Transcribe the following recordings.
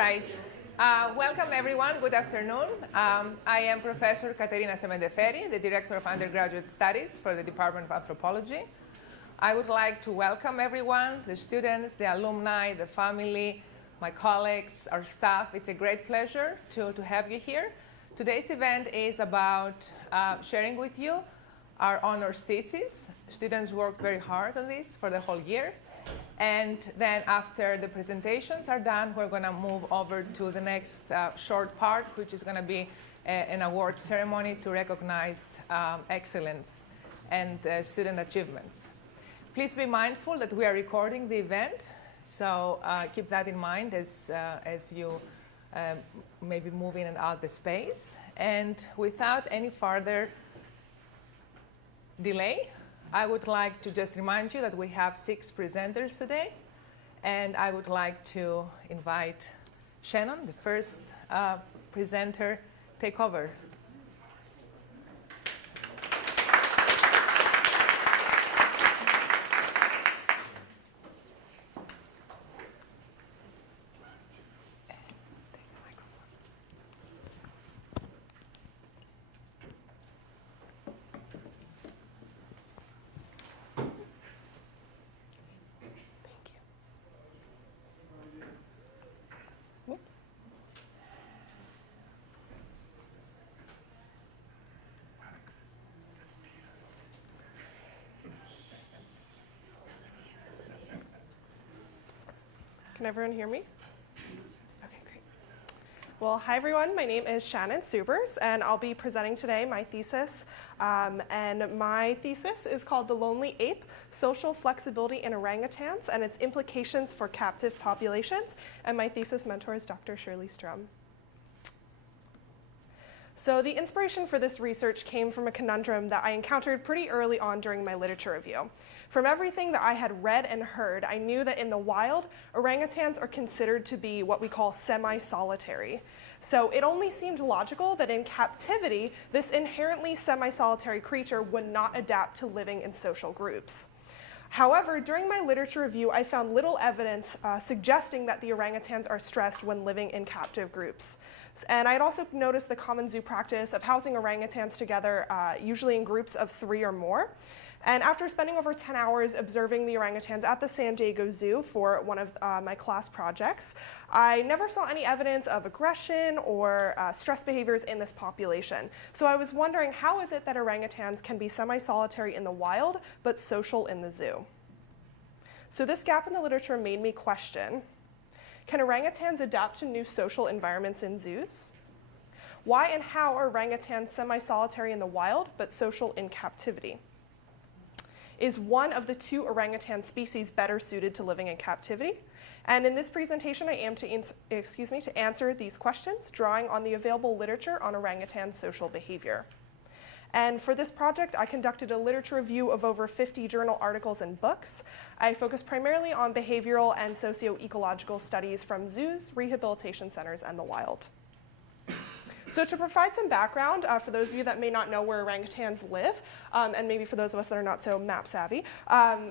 right. Welcome, everyone. Good afternoon. I am Professor Caterina Semendeferi, the Director of Undergraduate Studies for the Department of Anthropology. I would like to welcome everyone, the students, the alumni, the family, my colleagues, our staff. It's a great pleasure to have you here. Today's event is about sharing with you our honors thesis. Students worked very hard on this for the whole year. And then after the presentations are done, we're going to move over to the next short part, which is going to be an award ceremony to recognize excellence and student achievements. Please be mindful that we are recording the event, so keep that in mind as you maybe move in and out the space. And without any further delay, I would like to just remind you that we have 6 presenters today, and I would like to invite Shannon, the first presenter, take over. Can everyone hear me? Okay, great. Well, hi everyone. My name is Shannon Subers, and I'll be presenting today my thesis. And my thesis is called The Lonely Ape, Social Flexibility in Orangutans and Its Implications for Captive Populations. And my thesis mentor is Dr. Shirley Strum. So the inspiration for this research came from a conundrum that I encountered pretty early on during my literature review. From everything that I had read and heard, I knew that in the wild, orangutans are considered to be what we call semi-solitary. So it only seemed logical that in captivity, this inherently semi-solitary creature would not adapt to living in social groups. However, during my literature review, I found little evidence suggesting that the orangutans are stressed when living in captive groups. And I had also noticed the common zoo practice of housing orangutans together, usually in groups of 3 or more. And after spending over 10 hours observing the orangutans at the San Diego Zoo for one of my class projects, I never saw any evidence of aggression or stress behaviors in this population. So I was wondering, how is it that orangutans can be semi-solitary in the wild, but social in the zoo? So this gap in the literature made me question, can orangutans adapt to new social environments in zoos? Why and how are orangutans semi-solitary in the wild, but social in captivity? Is one of the 2 orangutan species better suited to living in captivity? And in this presentation, I am to answer these questions, drawing on the available literature on orangutan social behavior. And for this project, I conducted a literature review of over 50 journal articles and books. I focused primarily on behavioral and socio-ecological studies from zoos, rehabilitation centers, and the wild. So to provide some background, for those of you that may not know where orangutans live, and maybe for those of us that are not so map savvy,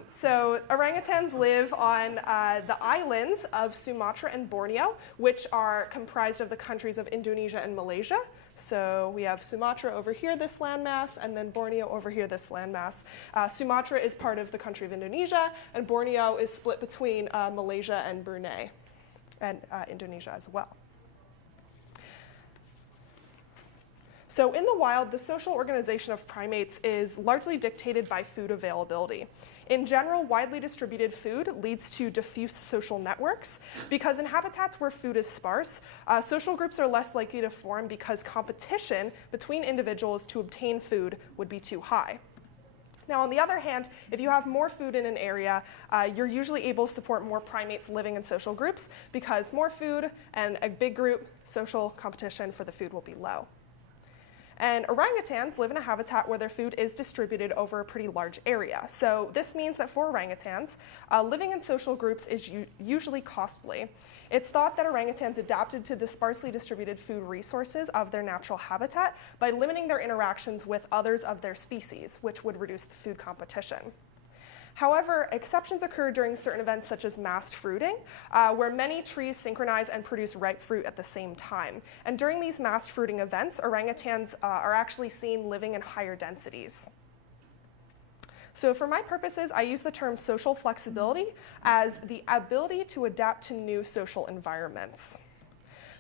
so orangutans live on the islands of Sumatra and Borneo, which are comprised of the countries of Indonesia and Malaysia. So we have Sumatra over here, this landmass, and then Borneo over here, this landmass. Sumatra is part of the country of Indonesia, and Borneo is split between Malaysia and Brunei, and Indonesia as well. So in the wild, the social organization of primates is largely dictated by food availability. In general, widely distributed food leads to diffuse social networks because in habitats where food is sparse, social groups are less likely to form because competition between individuals to obtain food would be too high. Now, on the other hand, if you have more food in an area, you're usually able to support more primates living in social groups because more food and a big group, social competition for the food will be low. And orangutans live in a habitat where their food is distributed over a pretty large area. So this means that for orangutans, living in social groups is usually costly. It's thought that orangutans adapted to the sparsely distributed food resources of their natural habitat by limiting their interactions with others of their species, which would reduce the food competition. However, exceptions occur during certain events such as massed fruiting, where many trees synchronize and produce ripe fruit at the same time. And during these massed fruiting events, orangutans are actually seen living in higher densities. So for my purposes, I use the term social flexibility as the ability to adapt to new social environments.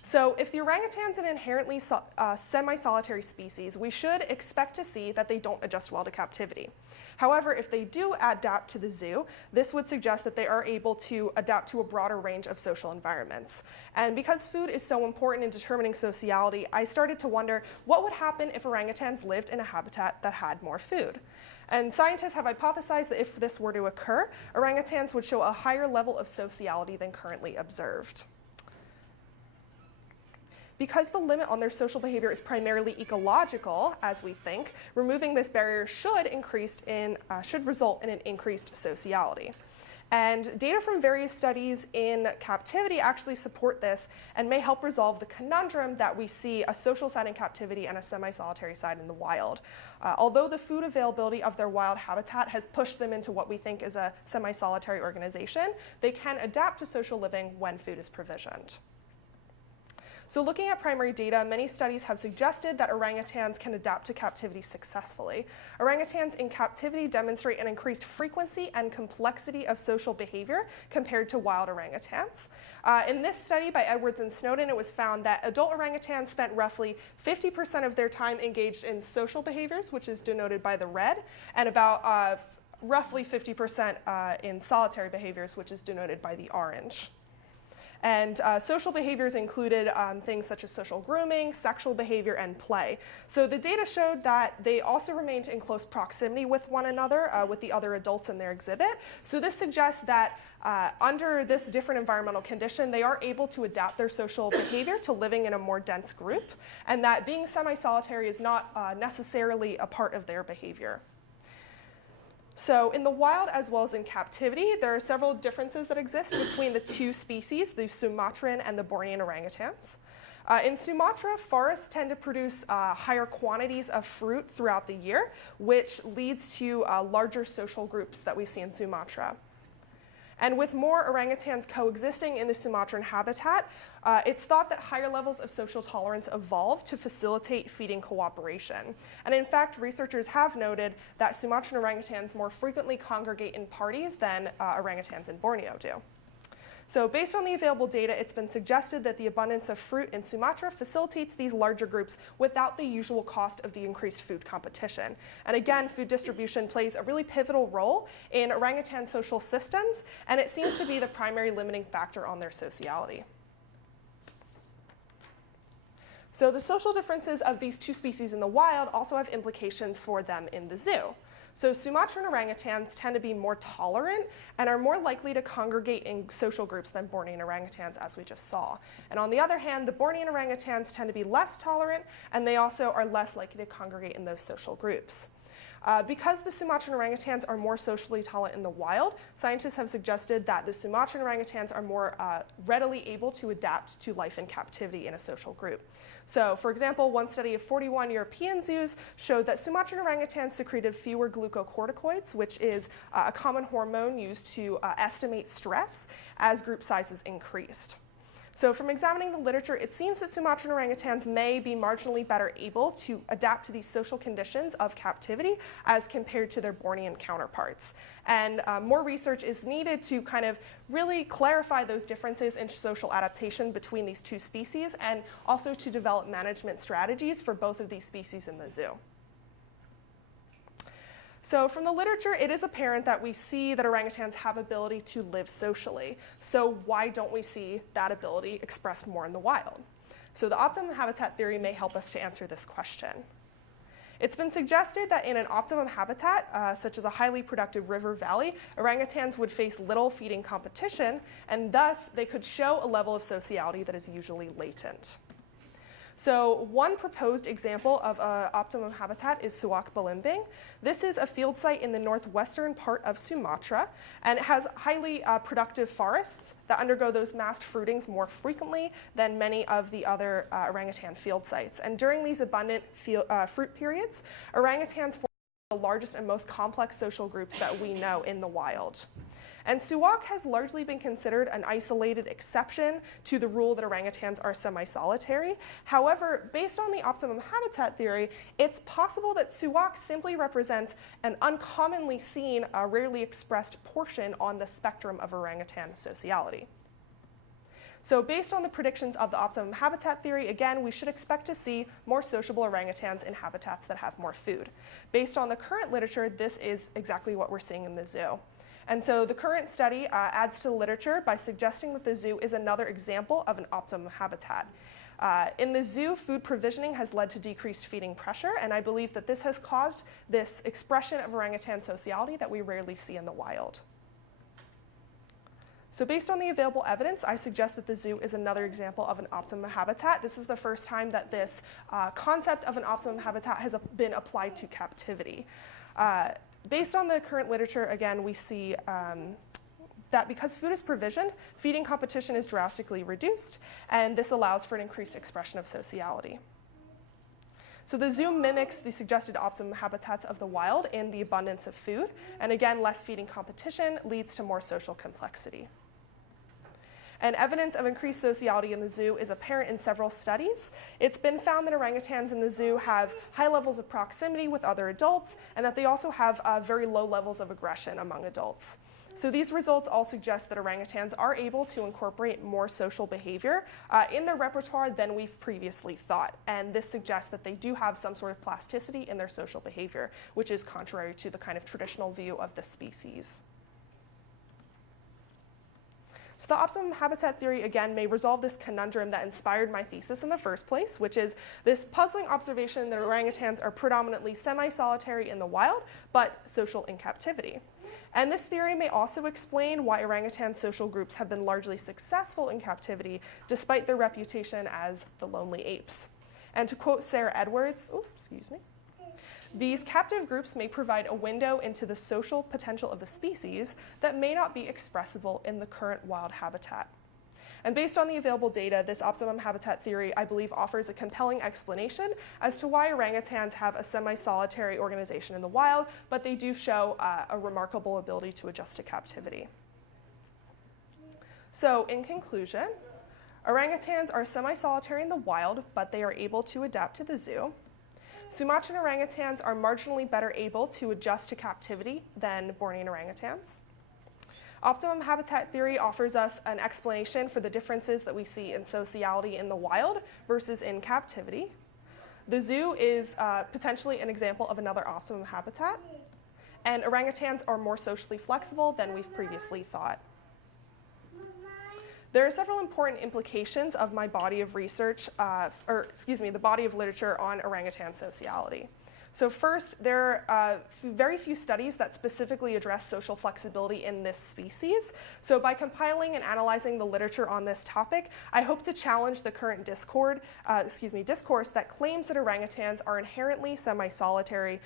So if the orangutan's an inherently semi-solitary species, we should expect to see that they don't adjust well to captivity. However, if they do adapt to the zoo, this would suggest that they are able to adapt to a broader range of social environments. And because food is so important in determining sociality, I started to wonder what would happen if orangutans lived in a habitat that had more food. And scientists have hypothesized that if this were to occur, orangutans would show a higher level of sociality than currently observed. Because the limit on their social behavior is primarily ecological, as we think, removing this barrier should result in an increased sociality. And data from various studies in captivity actually support this and may help resolve the conundrum that we see a social side in captivity and a semi-solitary side in the wild. Although the food availability of their wild habitat has pushed them into what we think is a semi-solitary organization, they can adapt to social living when food is provisioned. So looking at primary data, many studies have suggested that orangutans can adapt to captivity successfully. Orangutans in captivity demonstrate an increased frequency and complexity of social behavior compared to wild orangutans. In this study by Edwards and Snowden, it was found that adult orangutans spent roughly 50% of their time engaged in social behaviors, which is denoted by the red, and about roughly 50% in solitary behaviors, which is denoted by the orange. And social behaviors included things such as social grooming, sexual behavior, and play. So the data showed that they also remained in close proximity with one another, with the other adults in their exhibit. So this suggests that under this different environmental condition, they are able to adapt their social behavior to living in a more dense group, and that being semi-solitary is not necessarily a part of their behavior. So in the wild as well as in captivity, there are several differences that exist between the two species, the Sumatran and the Bornean orangutans. In Sumatra, forests tend to produce higher quantities of fruit throughout the year, which leads to larger social groups that we see in Sumatra. And with more orangutans coexisting in the Sumatran habitat, it's thought that higher levels of social tolerance evolved to facilitate feeding cooperation. And in fact, researchers have noted that Sumatran orangutans more frequently congregate in parties than orangutans in Borneo do. So based on the available data, it's been suggested that the abundance of fruit in Sumatra facilitates these larger groups without the usual cost of the increased food competition. And again, food distribution plays a really pivotal role in orangutan social systems, and it seems to be the primary limiting factor on their sociality. So the social differences of these two species in the wild also have implications for them in the zoo. So Sumatran orangutans tend to be more tolerant and are more likely to congregate in social groups than Bornean orangutans, as we just saw. And on the other hand, the Bornean orangutans tend to be less tolerant, and they also are less likely to congregate in those social groups. Because the Sumatran orangutans are more socially tolerant in the wild, scientists have suggested that the Sumatran orangutans are more readily able to adapt to life in captivity in a social group. So, for example, one study of 41 European zoos showed that Sumatran orangutans secreted fewer glucocorticoids, which is a common hormone used to estimate stress, as group sizes increased. So from examining the literature, it seems that Sumatran orangutans may be marginally better able to adapt to these social conditions of captivity as compared to their Bornean counterparts. And more research is needed to kind of really clarify those differences in social adaptation between these two species, and also to develop management strategies for both of these species in the zoo. So from the literature, it is apparent that we see that orangutans have ability to live socially. So why don't we see that ability expressed more in the wild? So the optimum habitat theory may help us to answer this question. It's been suggested that in an optimum habitat, such as a highly productive river valley, orangutans would face little feeding competition, and thus they could show a level of sociality that is usually latent. So one proposed example of an optimum habitat is Suak Belimbing. This is a field site in the northwestern part of Sumatra, and it has highly productive forests that undergo those massed fruitings more frequently than many of the other orangutan field sites. And during these abundant fruit periods, orangutans the largest and most complex social groups that we know in the wild. And Suwak has largely been considered an isolated exception to the rule that orangutans are semi-solitary. However, based on the optimum habitat theory, it's possible that Suwak simply represents an uncommonly seen, rarely expressed portion on the spectrum of orangutan sociality. So based on the predictions of the optimum habitat theory, again, we should expect to see more sociable orangutans in habitats that have more food. Based on the current literature, this is exactly what we're seeing in the zoo. And so the current study adds to the literature by suggesting that the zoo is another example of an optimum habitat. In the zoo, food provisioning has led to decreased feeding pressure, and I believe that this has caused this expression of orangutan sociality that we rarely see in the wild. So based on the available evidence, I suggest that the zoo is another example of an optimum habitat. This is the first time that this concept of an optimum habitat has been applied to captivity. Based on the current literature, again, we see that because food is provisioned, feeding competition is drastically reduced, and this allows for an increased expression of sociality. So the zoo mimics the suggested optimum habitats of the wild in the abundance of food, and again, less feeding competition leads to more social complexity. And evidence of increased sociality in the zoo is apparent in several studies. It's been found that orangutans in the zoo have high levels of proximity with other adults, and that they also have very low levels of aggression among adults. So these results all suggest that orangutans are able to incorporate more social behavior in their repertoire than we've previously thought. And this suggests that they do have some sort of plasticity in their social behavior, which is contrary to the kind of traditional view of the species. So the optimum habitat theory, again, may resolve this conundrum that inspired my thesis in the first place, which is this puzzling observation that orangutans are predominantly semi-solitary in the wild, but social in captivity. And this theory may also explain why orangutan social groups have been largely successful in captivity, despite their reputation as the lonely apes. And to quote Sarah Edwards, these captive groups may provide a window into the social potential of the species that may not be expressible in the current wild habitat. And based on the available data, this optimum habitat theory, I believe, offers a compelling explanation as to why orangutans have a semi-solitary organization in the wild, but they do show a remarkable ability to adjust to captivity. So in conclusion, orangutans are semi-solitary in the wild, but they are able to adapt to the zoo. Sumatran orangutans are marginally better able to adjust to captivity than Bornean orangutans. Optimum habitat theory offers us an explanation for the differences that we see in sociality in the wild versus in captivity. The zoo is potentially an example of another optimum habitat, and orangutans are more socially flexible than we've previously thought. There are several important implications of my body of research, the body of literature on orangutan sociality. So first, there are very few studies that specifically address social flexibility in this species. So by compiling and analyzing the literature on this topic, I hope to challenge the current discourse that claims that orangutans are inherently semi-solitary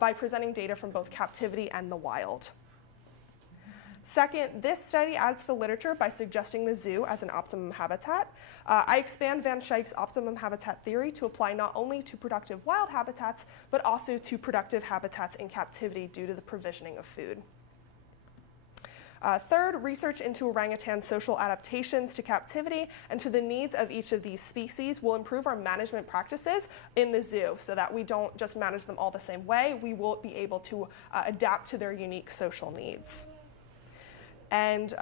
by presenting data from both captivity and the wild. Second, this study adds to literature by suggesting the zoo as an optimum habitat. I expand Van Schaik's optimum habitat theory to apply not only to productive wild habitats, but also to productive habitats in captivity due to the provisioning of food. Third, research into orangutan social adaptations to captivity and to the needs of each of these species will improve our management practices in the zoo so that we don't just manage them all the same way. We will be able to adapt to their unique social needs. And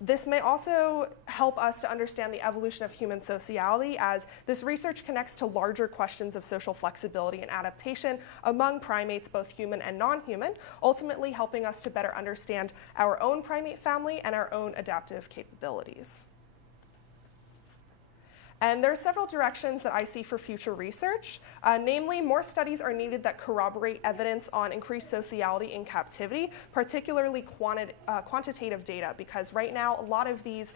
this may also help us to understand the evolution of human sociality, as this research connects to larger questions of social flexibility and adaptation among primates, both human and non-human, ultimately helping us to better understand our own primate family and our own adaptive capabilities. And there are several directions that I see for future research. Namely, more studies are needed that corroborate evidence on increased sociality in captivity, particularly quantitative data, because right now a lot of these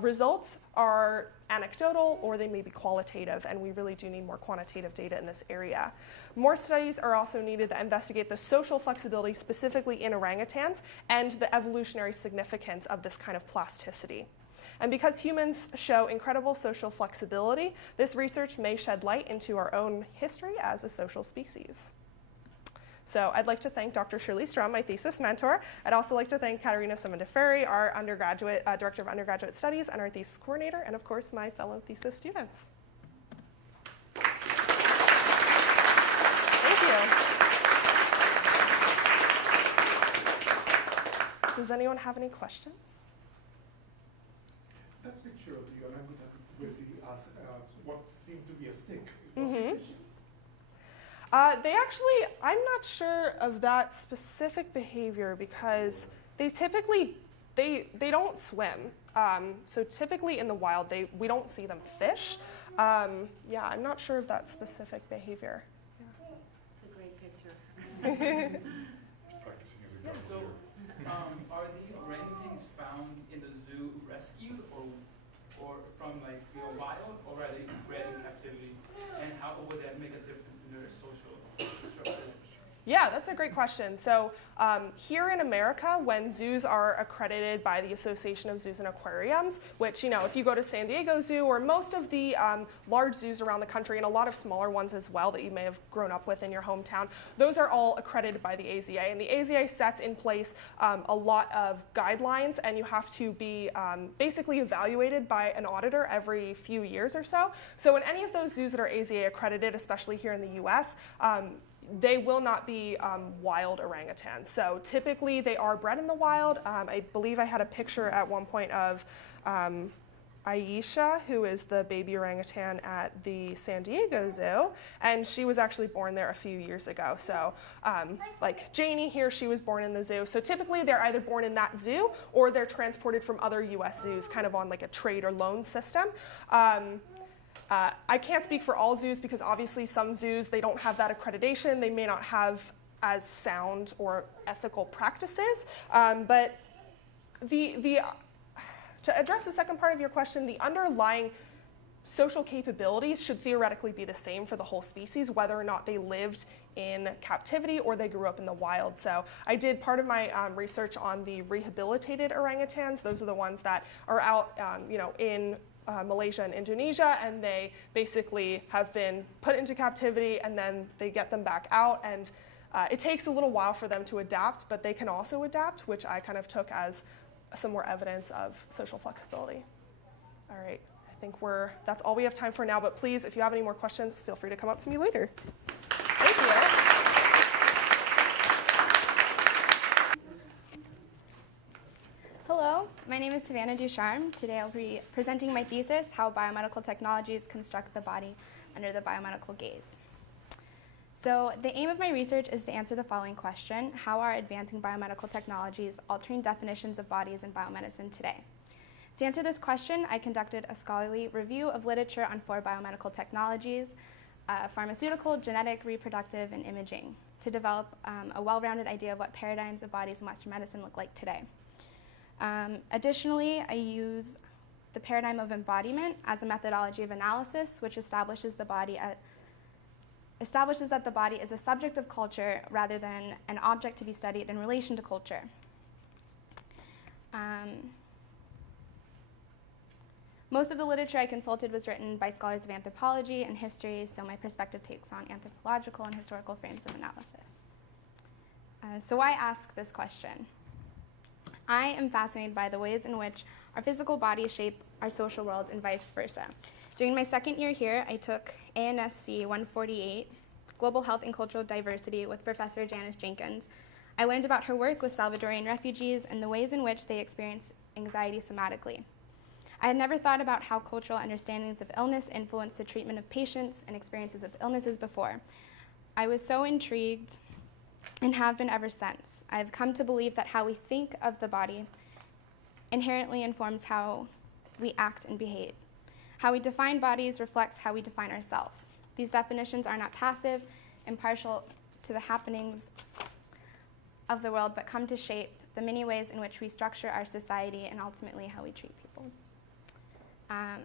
results are anecdotal or they may be qualitative, and we really do need more quantitative data in this area. More studies are also needed that investigate the social flexibility specifically in orangutans and the evolutionary significance of this kind of plasticity. And because humans show incredible social flexibility, this research may shed light into our own history as a social species. So I'd like to thank Dr. Shirley Strum, my thesis mentor. I'd also like to thank Katerina Simon-DeFerri, our undergraduate, Director of Undergraduate Studies and our thesis coordinator, and of course my fellow thesis students. Thank you. Does anyone have any questions? That picture of the orangutan with the what seemed to be a stick. They actually, I'm not sure of that specific behavior because they typically, they don't swim. So typically in the wild, we don't see them fish. Yeah, I'm not sure of that specific behavior. Yeah. It's a great picture. Practicing as a Yeah, so are the orangutans found in the zoo rescued or from like wild, or are they bred in captivity? And how would that make a difference in their social structure? Yeah, that's a great question. So here in America, when zoos are accredited by the Association of Zoos and Aquariums, which, if you go to San Diego Zoo or most of the large zoos around the country and a lot of smaller ones as well that you may have grown up with in your hometown, those are all accredited by the AZA. And the AZA sets in place a lot of guidelines, and you have to be basically evaluated by an auditor every few years or so. So in any of those zoos that are AZA accredited, especially here in the US, they will not be wild orangutans. So typically they are bred in the wild. I believe I had a picture at one point of Aisha, who is the baby orangutan at the San Diego Zoo, and she was actually born there a few years ago. So like Janie here, she was born in the zoo. So typically they're either born in that zoo or they're transported from other US zoos kind of on like a trade or loan system. I can't speak for all zoos because obviously some zoos, they don't have that accreditation. They may not have as sound or ethical practices. But to address the second part of your question, the underlying social capabilities should theoretically be the same for the whole species, whether or not they lived in captivity or they grew up in the wild. So I did part of my research on the rehabilitated orangutans. Those are the ones that are out in Malaysia and Indonesia, and they basically have been put into captivity and then they get them back out, and it takes a little while for them to adapt, but they can also adapt, which I kind of took as some more evidence of social flexibility. All right, I think that's all we have time for now, but please, if you have any more questions, feel free to come up to me later. Thank you. Hello, my name is Savannah Ducharme. Today I'll be presenting my thesis, How Biomedical Technologies Construct the Body Under the Biomedical Gaze. So the aim of my research is to answer the following question: how are advancing biomedical technologies altering definitions of bodies in biomedicine today? To answer this question, I conducted a scholarly review of literature on 4 biomedical technologies: pharmaceutical, genetic, reproductive, and imaging, to develop a well-rounded idea of what paradigms of bodies in Western medicine look like today. Additionally, I use the paradigm of embodiment as a methodology of analysis, which establishes that the body is a subject of culture rather than an object to be studied in relation to culture. Most of the literature I consulted was written by scholars of anthropology and history, so my perspective takes on anthropological and historical frames of analysis. So why ask this question? I am fascinated by the ways in which our physical bodies shape our social worlds and vice versa. During my second year here, I took ANSC 148, Global Health and Cultural Diversity, with Professor Janice Jenkins. I learned about her work with Salvadorian refugees and the ways in which they experience anxiety somatically. I had never thought about how cultural understandings of illness influence the treatment of patients and experiences of illnesses before. I was so intrigued and have been ever since. I've come to believe that how we think of the body inherently informs how we act and behave. How we define bodies reflects how we define ourselves. These definitions are not passive, impartial to the happenings of the world, but come to shape the many ways in which we structure our society and ultimately how we treat people.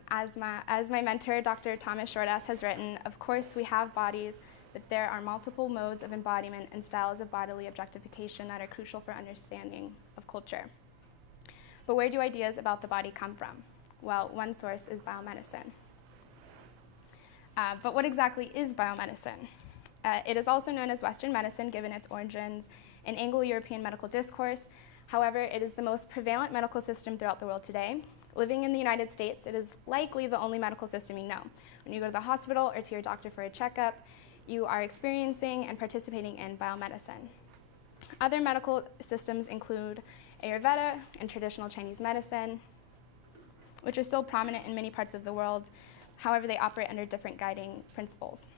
As my mentor, Dr. Thomas Shortass, has written, of course we have bodies, but there are multiple modes of embodiment and styles of bodily objectification that are crucial for understanding of culture. But where do ideas about the body come from? Well, one source is biomedicine. But what exactly is biomedicine? It is also known as Western medicine, given its origins in Anglo-European medical discourse. However, it is the most prevalent medical system throughout the world today. Living in the United States, it is likely the only medical system you know. When you go to the hospital or to your doctor for a checkup, you are experiencing and participating in biomedicine. Other medical systems include Ayurveda and traditional Chinese medicine, which are still prominent in many parts of the world. However, they operate under different guiding principles.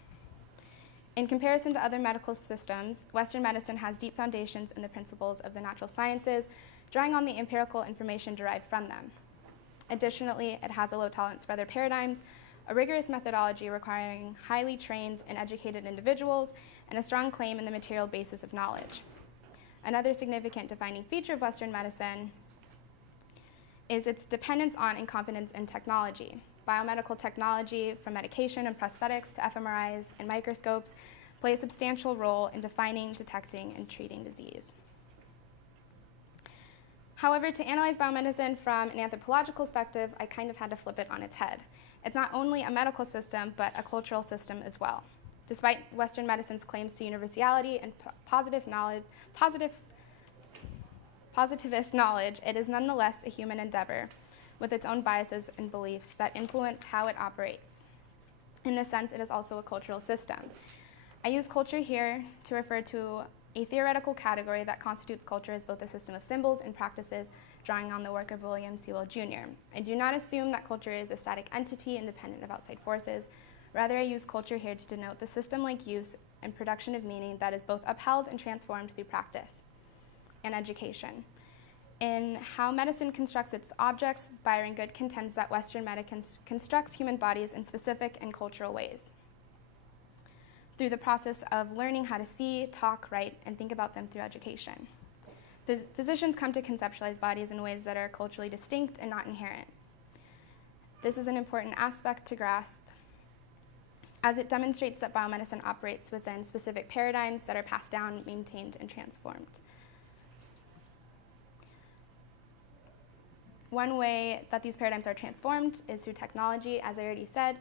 In comparison to other medical systems, Western medicine has deep foundations in the principles of the natural sciences, drawing on the empirical information derived from them. Additionally, it has a low tolerance for other paradigms, a rigorous methodology requiring highly trained and educated individuals, and a strong claim in the material basis of knowledge. Another significant defining feature of Western medicine is its dependence on and confidence in technology. Biomedical technology, from medication and prosthetics to fMRIs and microscopes, play a substantial role in defining, detecting, and treating disease. However, to analyze biomedicine from an anthropological perspective, I kind of had to flip it on its head. It's not only a medical system, but a cultural system as well. Despite Western medicine's claims to universality and positivist knowledge, it is nonetheless a human endeavor with its own biases and beliefs that influence how it operates. In this sense, it is also a cultural system. I use culture here to refer to a theoretical category that constitutes culture as both a system of symbols and practices, drawing on the work of William Sewell Jr. I do not assume that culture is a static entity independent of outside forces. Rather, I use culture here to denote the system-like use and production of meaning that is both upheld and transformed through practice and education. In How Medicine Constructs Its Objects, Byron Good contends that Western medicine constructs human bodies in specific and cultural ways through the process of learning how to see, talk, write, and think about them through education. Physicians come to conceptualize bodies in ways that are culturally distinct and not inherent. This is an important aspect to grasp, as it demonstrates that biomedicine operates within specific paradigms that are passed down, maintained, and transformed. One way that these paradigms are transformed is through technology. As I already said,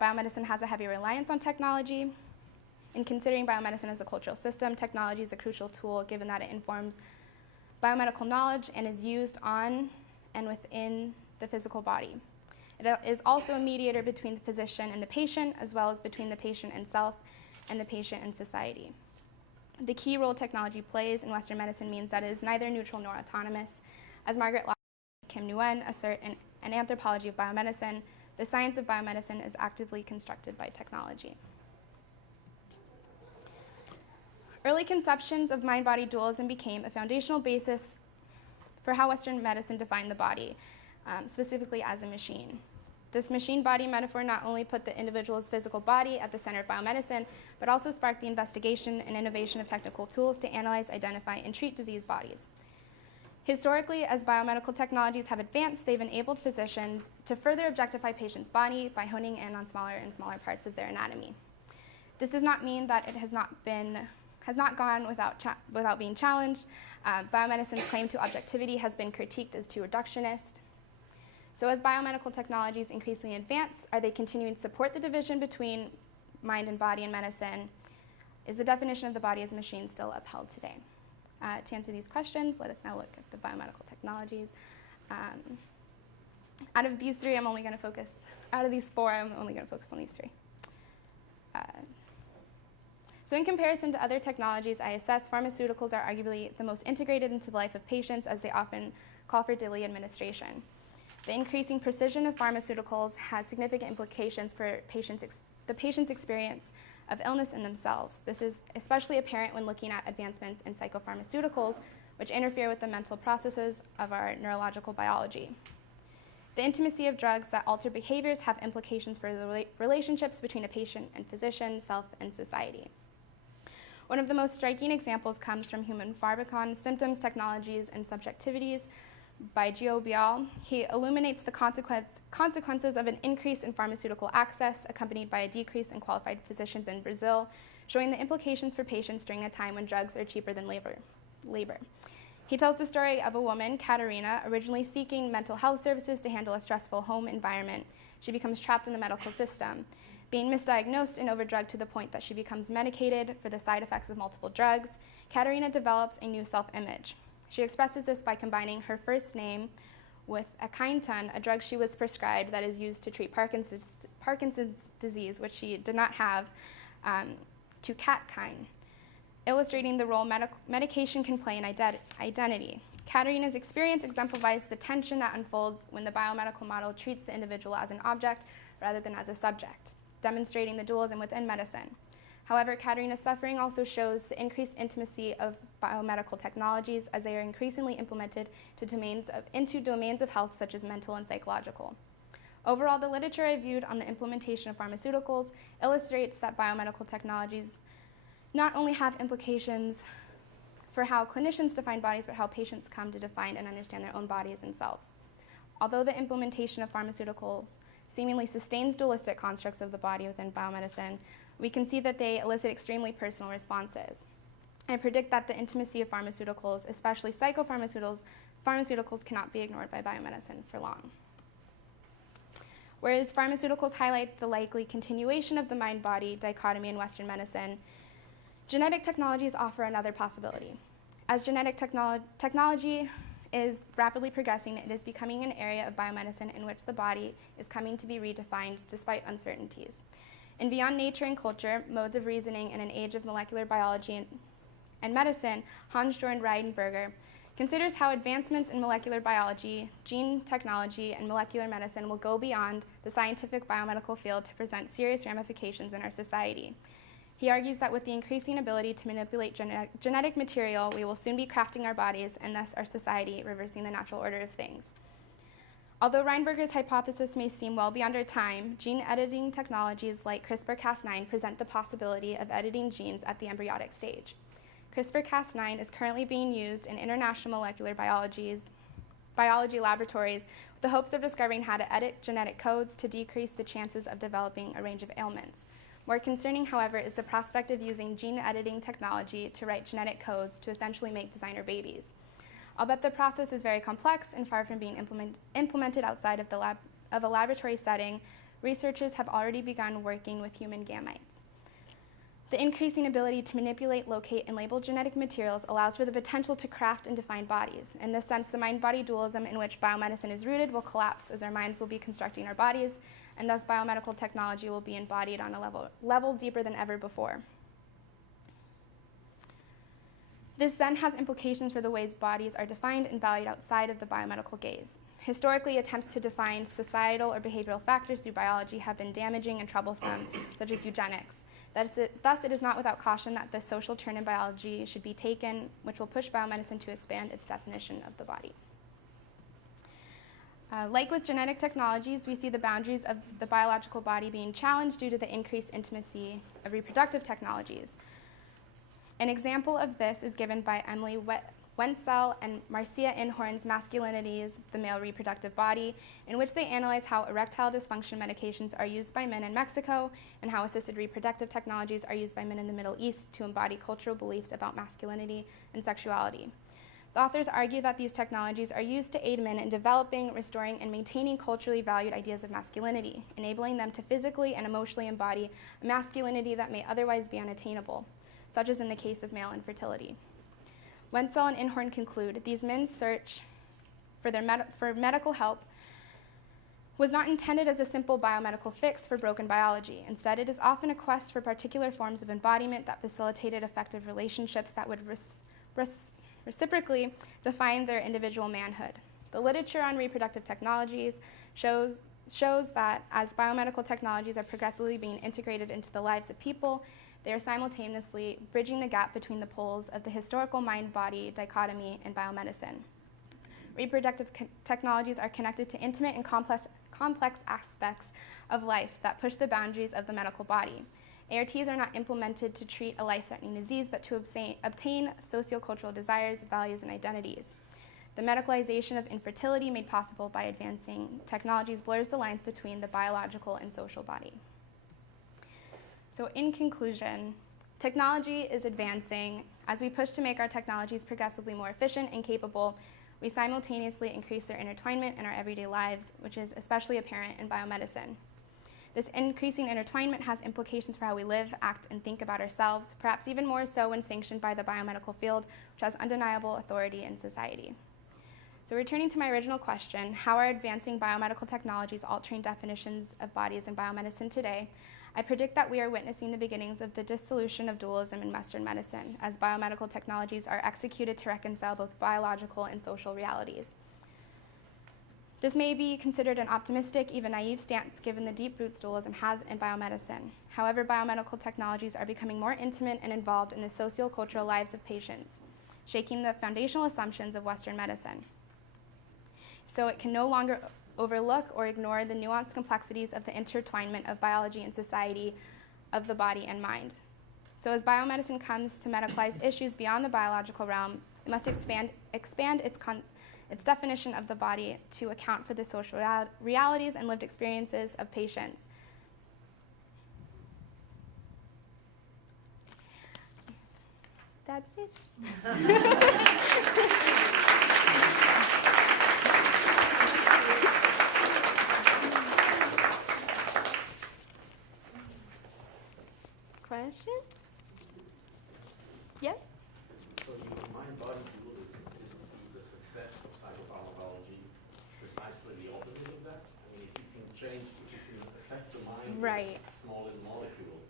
biomedicine has a heavy reliance on technology. In considering biomedicine as a cultural system, technology is a crucial tool given that it informs biomedical knowledge and is used on and within the physical body. It is also a mediator between the physician and the patient, as well as between the patient and self and the patient and society. The key role technology plays in Western medicine means that it is neither neutral nor autonomous. As Margaret Law and Kim Nguyen assert in An Anthropology of Biomedicine, the science of biomedicine is actively constructed by technology. Early conceptions of mind-body dualism became a foundational basis for how Western medicine defined the body, specifically as a machine. This machine-body metaphor not only put the individual's physical body at the center of biomedicine, but also sparked the investigation and innovation of technical tools to analyze, identify, and treat diseased bodies. Historically, as biomedical technologies have advanced, they've enabled physicians to further objectify patients' body by honing in on smaller and smaller parts of their anatomy. This does not mean that it has not gone without being challenged. Biomedicine's claim to objectivity has been critiqued as too reductionist. So as biomedical technologies increasingly advance, are they continuing to support the division between mind and body in medicine? Is the definition of the body as a machine still upheld today? To answer these questions, let us now look at the biomedical technologies. Out of these four, I'm only going to focus on these three. So in comparison to other technologies I assess, pharmaceuticals are arguably the most integrated into the life of patients, as they often call for daily administration. The increasing precision of pharmaceuticals has significant implications for the patient's experience of illness in themselves. This is especially apparent when looking at advancements in psychopharmaceuticals, which interfere with the mental processes of our neurological biology. The intimacy of drugs that alter behaviors have implications for the relationships between a patient and physician, self, and society. One of the most striking examples comes from Human Pharmacon, Symptoms, Technologies, and Subjectivities by Gio Bial. He illuminates the consequences of an increase in pharmaceutical access accompanied by a decrease in qualified physicians in Brazil, showing the implications for patients during a time when drugs are cheaper than labor. He tells the story of a woman, Katarina, originally seeking mental health services to handle a stressful home environment. She becomes trapped in the medical system. Being misdiagnosed and overdrugged to the point that she becomes medicated for the side effects of multiple drugs, Katerina develops a new self-image. She expresses this by combining her first name with akinton, a drug she was prescribed that is used to treat Parkinson's disease, which she did not have, to catkine, illustrating the role medication can play in identity. Katerina's experience exemplifies the tension that unfolds when the biomedical model treats the individual as an object rather than as a subject, demonstrating the dualism within medicine. However, Katerina's suffering also shows the increased intimacy of biomedical technologies as they are increasingly implemented into domains of health such as mental and psychological. Overall, the literature I viewed on the implementation of pharmaceuticals illustrates that biomedical technologies not only have implications for how clinicians define bodies, but how patients come to define and understand their own bodies and selves. Although the implementation of pharmaceuticals seemingly sustains dualistic constructs of the body within biomedicine, we can see that they elicit extremely personal responses. I predict that the intimacy of pharmaceuticals, especially psychopharmaceuticals, cannot be ignored by biomedicine for long. Whereas pharmaceuticals highlight the likely continuation of the mind-body dichotomy in Western medicine, genetic technologies offer another possibility. As genetic technology is rapidly progressing, it is becoming an area of biomedicine in which the body is coming to be redefined despite uncertainties. In Beyond Nature and Culture, Modes of Reasoning in an Age of Molecular Biology and Medicine, Hans-Joachim Reidenberger considers how advancements in molecular biology, gene technology, and molecular medicine will go beyond the scientific biomedical field to present serious ramifications in our society. He argues that with the increasing ability to manipulate genetic material, we will soon be crafting our bodies and thus our society, reversing the natural order of things. Although Reidenberger's hypothesis may seem well beyond our time, gene editing technologies like CRISPR-Cas9 present the possibility of editing genes at the embryonic stage. CRISPR-Cas9 is currently being used in international molecular biology laboratories with the hopes of discovering how to edit genetic codes to decrease the chances of developing a range of ailments. More concerning, however, is the prospect of using gene editing technology to write genetic codes to essentially make designer babies. Albeit the process is very complex and far from being implemented outside of a laboratory setting, researchers have already begun working with human gametes. The increasing ability to manipulate, locate, and label genetic materials allows for the potential to craft and define bodies. In this sense, the mind-body dualism in which biomedicine is rooted will collapse as our minds will be constructing our bodies, and thus biomedical technology will be embodied on a level deeper than ever before. This then has implications for the ways bodies are defined and valued outside of the biomedical gaze. Historically, attempts to define societal or behavioral factors through biology have been damaging and troublesome, such as eugenics. Thus, it is not without caution that the social turn in biology should be taken, which will push biomedicine to expand its definition of the body. Like with genetic technologies, we see the boundaries of the biological body being challenged due to the increased intimacy of reproductive technologies. An example of this is given by Emily Wenzel and Marcia Inhorn's Masculinities, the Male Reproductive Body, in which they analyze how erectile dysfunction medications are used by men in Mexico and how assisted reproductive technologies are used by men in the Middle East to embody cultural beliefs about masculinity and sexuality. The authors argue that these technologies are used to aid men in developing, restoring, and maintaining culturally valued ideas of masculinity, enabling them to physically and emotionally embody a masculinity that may otherwise be unattainable, such as in the case of male infertility. Wenzel and Inhorn conclude these men's search for medical help was not intended as a simple biomedical fix for broken biology. Instead, it is often a quest for particular forms of embodiment that facilitated effective relationships that would reciprocally define their individual manhood. The literature on reproductive technologies shows that as biomedical technologies are progressively being integrated into the lives of people, they are simultaneously bridging the gap between the poles of the historical mind-body dichotomy in biomedicine. Reproductive technologies are connected to intimate and complex aspects of life that push the boundaries of the medical body. ARTs are not implemented to treat a life-threatening disease, but to obtain sociocultural desires, values, and identities. The medicalization of infertility made possible by advancing technologies blurs the lines between the biological and social body. So in conclusion, technology is advancing. As we push to make our technologies progressively more efficient and capable, we simultaneously increase their intertwinement in our everyday lives, which is especially apparent in biomedicine. This increasing intertwinement has implications for how we live, act, and think about ourselves, perhaps even more so when sanctioned by the biomedical field, which has undeniable authority in society. So returning to my original question, how are advancing biomedical technologies altering definitions of bodies in biomedicine today? I predict that we are witnessing the beginnings of the dissolution of dualism in Western medicine, as biomedical technologies are executed to reconcile both biological and social realities. This may be considered an optimistic, even naive stance given the deep roots dualism has in biomedicine. However, biomedical technologies are becoming more intimate and involved in the socio-cultural lives of patients, shaking the foundational assumptions of Western medicine. So it can no longer overlook or ignore the nuanced complexities of the intertwinement of biology and society, of the body and mind. So as biomedicine comes to medicalize issues beyond the biological realm, it must expand its definition of the body to account for the social realities and lived experiences of patients. That's it. Questions? Yep. So the mind-body dualism is the success of psychopharmacology precisely the opposite of that? I mean, if you can affect the mind Right. with a small little molecule,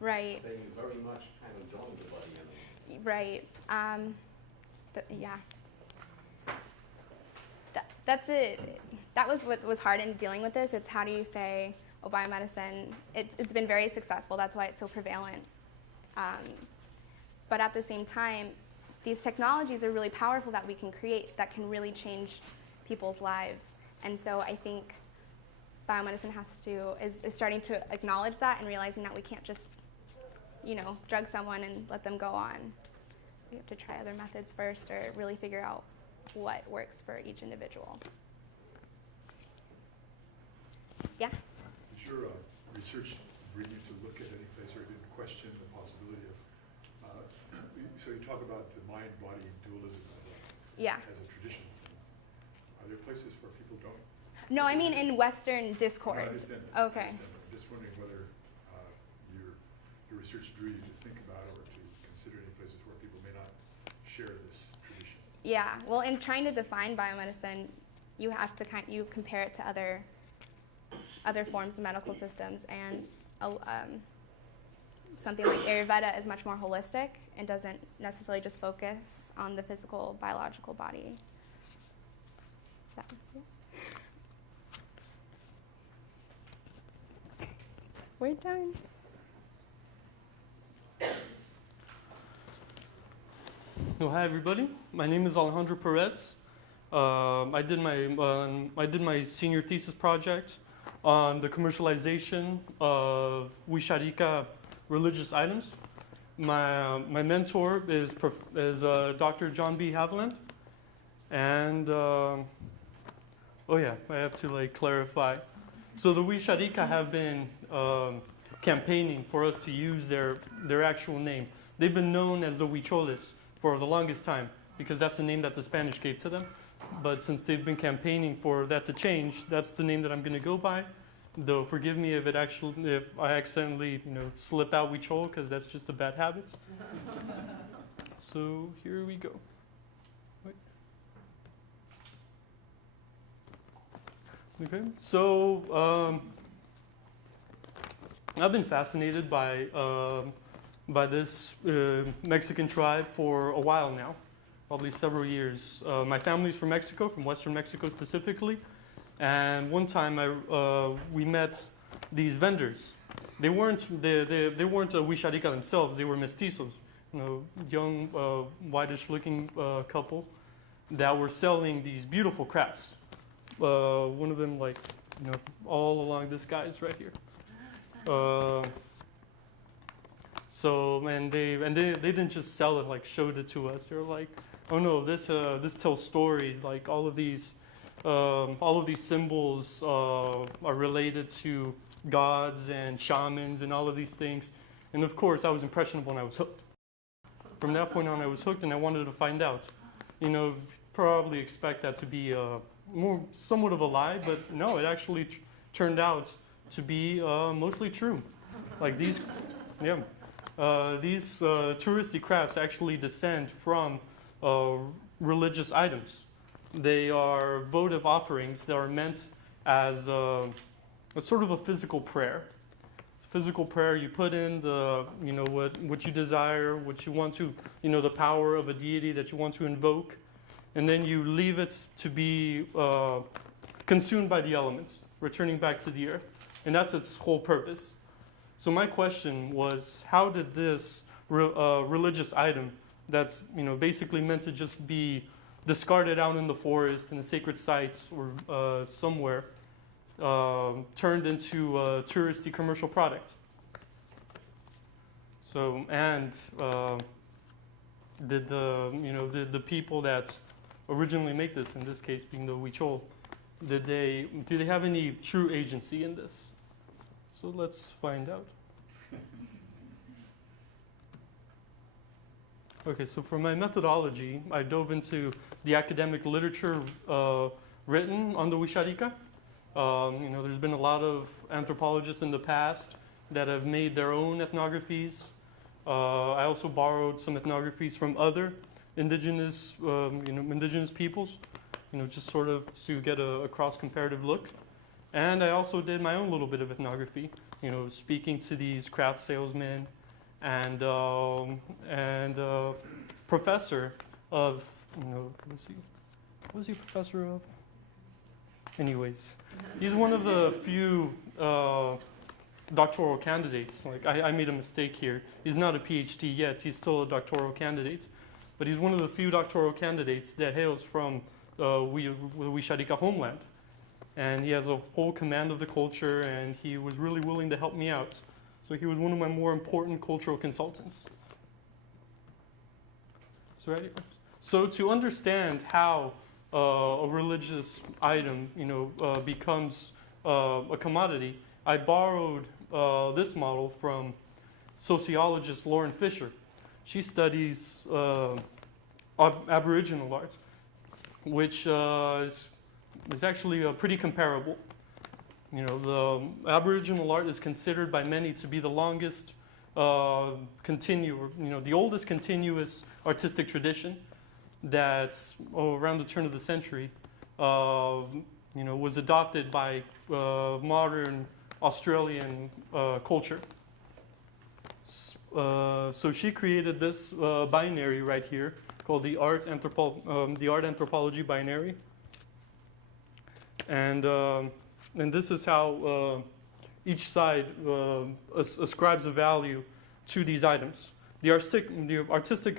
Right. then you very much kind of join the body energy. Right. But yeah. That's it. That was what was hard in dealing with this. It's how do you say, oh, biomedicine, it's been very successful. That's why it's so prevalent. But at the same time, these technologies are really powerful that we can create that can really change people's lives. And so I think biomedicine is starting to acknowledge that and realizing that we can't just, drug someone and let them go on. We have to try other methods first or really figure out what works for each individual. Yeah? Did your research bring you to look at any place or did you question the possibility of, so you talk about the mind-body dualism Yeah. as a traditional thing. Are there places where people don't? No, I mean in Western No, I discourse. understand that. Okay. I understand that. I'm just wondering whether your research drew you to think about or to consider any places where people may not share this tradition. Yeah. Well, in trying to define biomedicine, you have to you compare it to other forms of medical systems, and something like Ayurveda is much more holistic and doesn't necessarily just focus on the physical, biological body. So, yeah. We're done. Oh, hi everybody. My name is Alejandro Perez. I did my senior thesis project on the commercialization of Wixárika religious items. My mentor is Dr. John B. Haviland, and oh yeah, I have to clarify. So the Wixárika have been campaigning for us to use their actual name. They've been known as the Huicholes for the longest time because that's the name that the Spanish gave to them. But since they've been campaigning for that to change, that's the name that I'm going to go by. Though forgive me if I accidentally slip out Huichol, because that's just a bad habit. So here we go. Wait. Okay, so I've been fascinated by this Mexican tribe for a while now, probably several years. My family's from Mexico, from Western Mexico specifically, and one time we met these vendors. They weren't a Wixárika themselves. They were mestizos, young, whitish-looking couple that were selling these beautiful crafts. One of them, all along this guy's right here. And they didn't just sell it, showed it to us. They were like, oh no, this tells stories. All of these symbols are related to gods and shamans and all of these things. And of course, I was impressionable and I was hooked. From that point on, I was hooked and I wanted to find out. Probably expect that to be somewhat of a lie, but no, it actually turned out to be mostly true. Like these, yeah, these touristy crafts actually descend from religious items. They are votive offerings that are meant as a sort of a physical prayer. It's a physical prayer. You put in the, what you desire, what you want to, the power of a deity that you want to invoke, and then you leave it to be consumed by the elements, returning back to the earth. And that's its whole purpose. So my question was, how did this religious item that's basically meant to just be discarded out in the forest, in a sacred site, or somewhere, turned into a touristy commercial product? So, and did the people that originally make this, in this case being the Huichol, do they have any true agency in this? So let's find out. Okay, so for my methodology, I dove into the academic literature written on the Huixarica. There's been a lot of anthropologists in the past that have made their own ethnographies. I also borrowed some ethnographies from other indigenous peoples, just sort of to get a cross-comparative look. And I also did my own little bit of ethnography, speaking to these craft salesmen and professor of, let's see, what was he a professor of? Anyways, he's one of the few doctoral candidates. Like I made a mistake here. He's not a PhD yet. He's still a doctoral candidate, but he's one of the few doctoral candidates that hails from the Huixarica homeland. And he has a whole command of the culture, and he was really willing to help me out. So he was one of my more important cultural consultants. So to understand how a religious item, becomes a commodity, I borrowed this model from sociologist Lauren Fisher. She studies Aboriginal art, which is actually pretty comparable. The Aboriginal art is considered by many to be the longest the oldest continuous artistic tradition that's around the turn of the century, was adopted by modern Australian culture. So she created this binary right here called the art anthropology binary, and this is how each side ascribes a value to these items. The artistic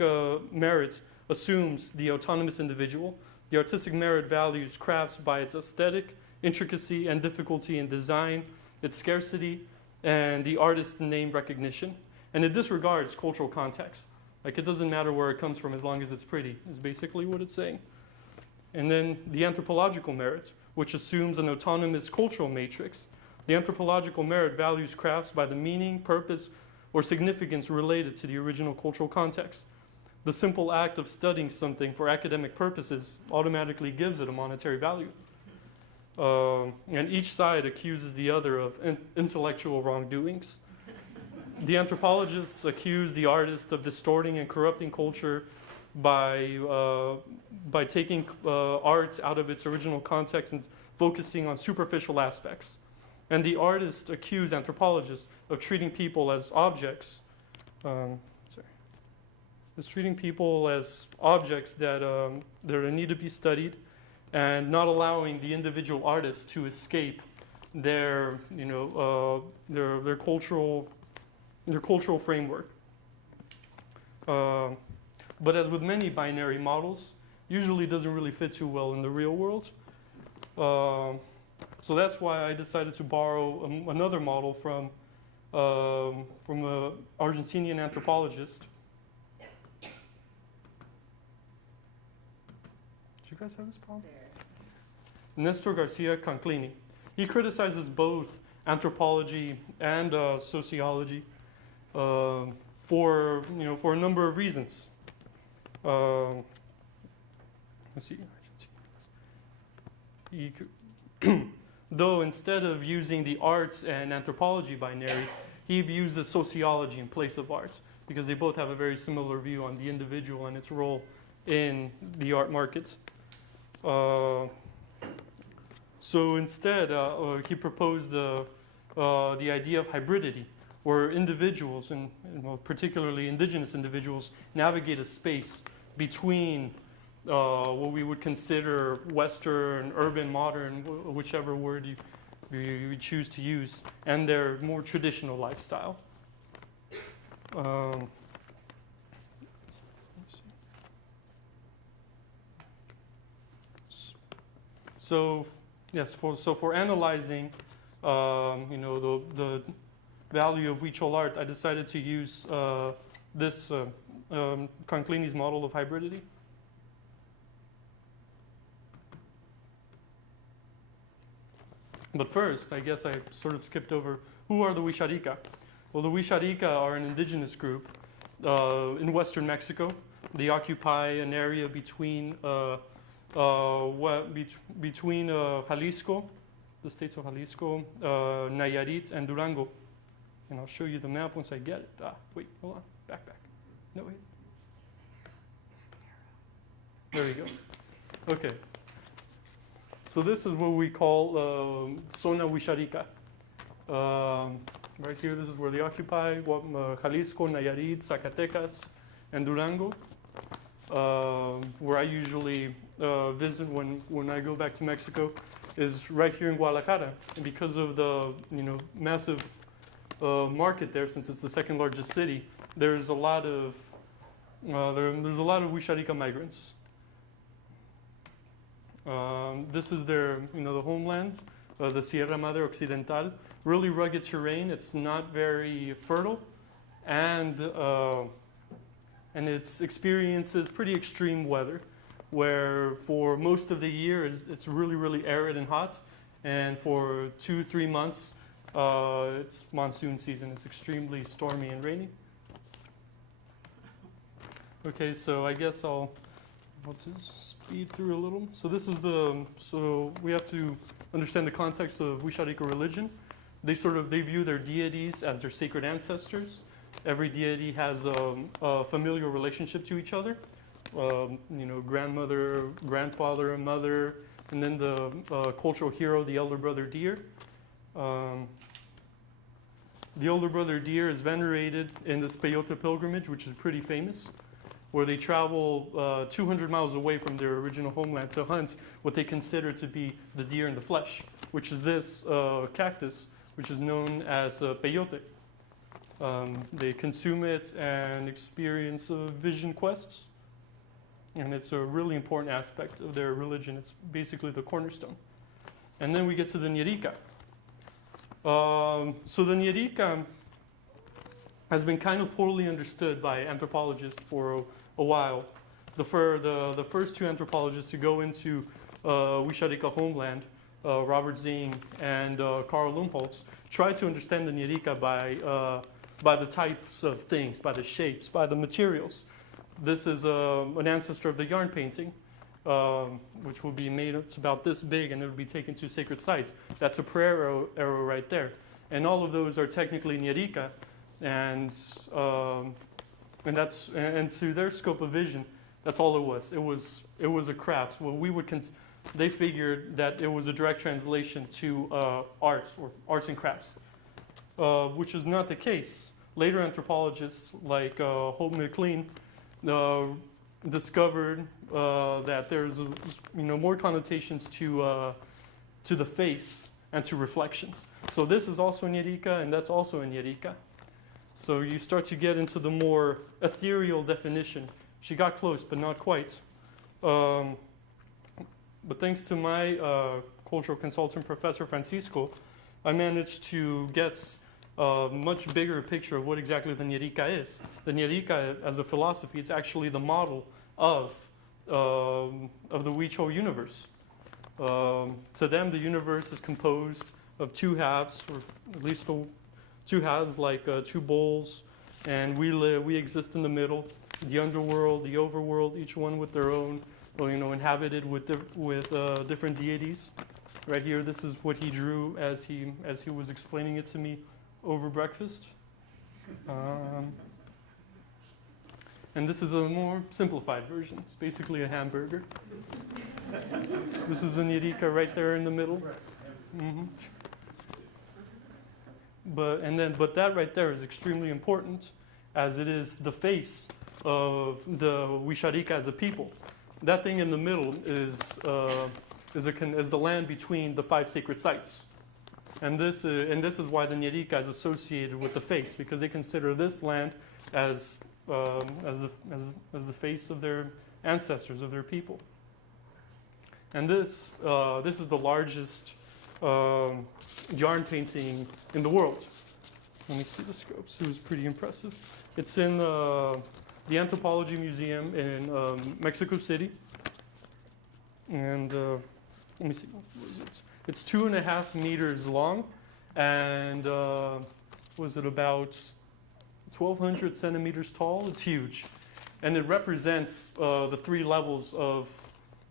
merit assumes the autonomous individual. The artistic merit values crafts by its aesthetic, intricacy, and difficulty in design, its scarcity, and the artist's name recognition. And it disregards cultural context. Like, it doesn't matter where it comes from as long as it's pretty, is basically what it's saying. And then the anthropological merit, which assumes an autonomous cultural matrix. The anthropological merit values crafts by the meaning, purpose, or significance related to the original cultural context. The simple act of studying something for academic purposes automatically gives it a monetary value. And each side accuses the other of intellectual wrongdoings. The anthropologists accuse the artist of distorting and corrupting culture by taking art out of its original context and focusing on superficial aspects. And the artists accuse anthropologists of treating people as objects. Treating people as objects that need to be studied, and not allowing the individual artist to escape their cultural framework. But as with many binary models, usually doesn't really fit too well in the real world. So that's why I decided to borrow another model from an Argentinian anthropologist. Do you guys have this problem? Nestor Garcia Conclini. He criticizes both anthropology and sociology for a number of reasons. Let's see. though instead of using the arts and anthropology binary, he uses sociology in place of arts, because they both have a very similar view on the individual and its role in the art market. So instead, he proposed the idea of hybridity, where individuals, and well, particularly indigenous individuals, navigate a space between what we would consider Western, urban, modern, whichever word you choose to use, and their more traditional lifestyle. So yes, for analyzing, the value of Huichol art, I decided to use this Conclini's model of hybridity. But first, I guess I sort of skipped over, who are the Huixarica? Well, the Huixarica are an indigenous group in western Mexico. They occupy an area between Jalisco, the states of Jalisco, Nayarit, and Durango. And I'll show you the map once I get it. Wait, hold on, back. No, wait. There we go. Okay. So this is what we call Zona Huixarica. Right here, this is where they occupy, Jalisco, Nayarit, Zacatecas, and Durango. Where I usually visit when I go back to Mexico is right here in Guadalajara. And because of the massive market there, since it's the second largest city, there's a lot of Huixarica migrants. This is their the homeland, the Sierra Madre Occidental. Really rugged terrain. It's not very fertile, and it experiences pretty extreme weather, where for most of the year it's really arid and hot, and for 2-3 months it's monsoon season. It's extremely stormy and rainy. Okay, so I guess I'll speed through a little. So this is so we have to understand the context of Huixarica religion. They view their deities as their sacred ancestors. Every deity has a familial relationship to each other. Grandmother, grandfather, mother, and then the cultural hero, the elder brother deer. The elder brother deer is venerated in this peyote pilgrimage, which is pretty famous, where they travel 200 miles away from their original homeland to hunt what they consider to be the deer in the flesh, which is this cactus, which is known as peyote. They consume it and experience vision quests, and it's a really important aspect of their religion. It's basically the cornerstone. And then we get to the Nyerica. So the Nyerica has been kind of poorly understood by anthropologists for a while. The first two anthropologists to go into Huixarica homeland, Robert Zing and Carl Lumholtz, tried to understand the Nyerica by the types of things, by the shapes, by the materials. This is an ancestor of the yarn painting, which will be made, it's about this big, and it would be taken to sacred sites. That's a prayer arrow right there. And all of those are technically Nyerica, and to their scope of vision, that's all it was. It was a craft. Well, they figured that it was a direct translation to arts or arts and crafts, which is not the case. Later anthropologists like Holt McLean discovered that there's more connotations to the face and to reflections. So this is also Nyerica, and that's also a Nyerica. So you start to get into the more ethereal definition. She got close, but not quite. But thanks to my cultural consultant, Professor Francisco, I managed to get a much bigger picture of what exactly the Nyerica is. The Nyerica, as a philosophy, it's actually the model of the Huichol universe. To them, the universe is composed of two halves, or at least two halves, like two bowls, and we exist in the middle. The underworld, the overworld, each one with their own, inhabited with different deities. Right here, this is what he drew as he was explaining it to me over breakfast. And this is a more simplified version. It's basically a hamburger. This is the Nyerika right there in the middle. Mm-hmm. But that right there is extremely important, as it is the face of the Wixárika as a people. That thing in the middle is the land between the 5 sacred sites. And this is why the Nyerika is associated with the face, because they consider this land as the face of their ancestors, of their people. And this is the largest yarn painting in the world. Let me see the scopes. It was pretty impressive. It's in the Anthropology Museum in Mexico City. And let me see, what is it? It's 2.5 meters long, and was it about 1,200 centimeters tall? It's huge, and it represents the 3 levels of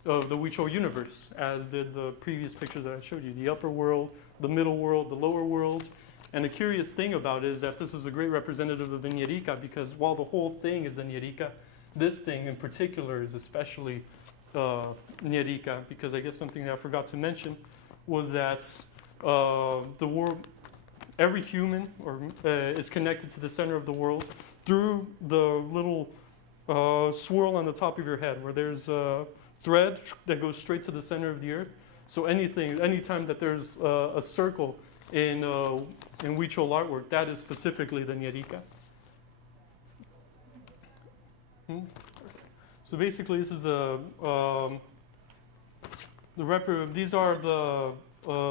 the Huichol universe, as did the previous pictures that I showed you: the upper world, the middle world, the lower world. And the curious thing about it is that this is a great representative of the Nyerika, because while the whole thing is the Nyerika, this thing in particular is especially Nyerika, because I guess something that I forgot to mention was that the world, every human is connected to the center of the world through the little swirl on the top of your head, where there's a thread that goes straight to the center of the earth. So anytime that there's a circle in Huichol artwork, that is specifically the Nyerika. So basically, this is these are the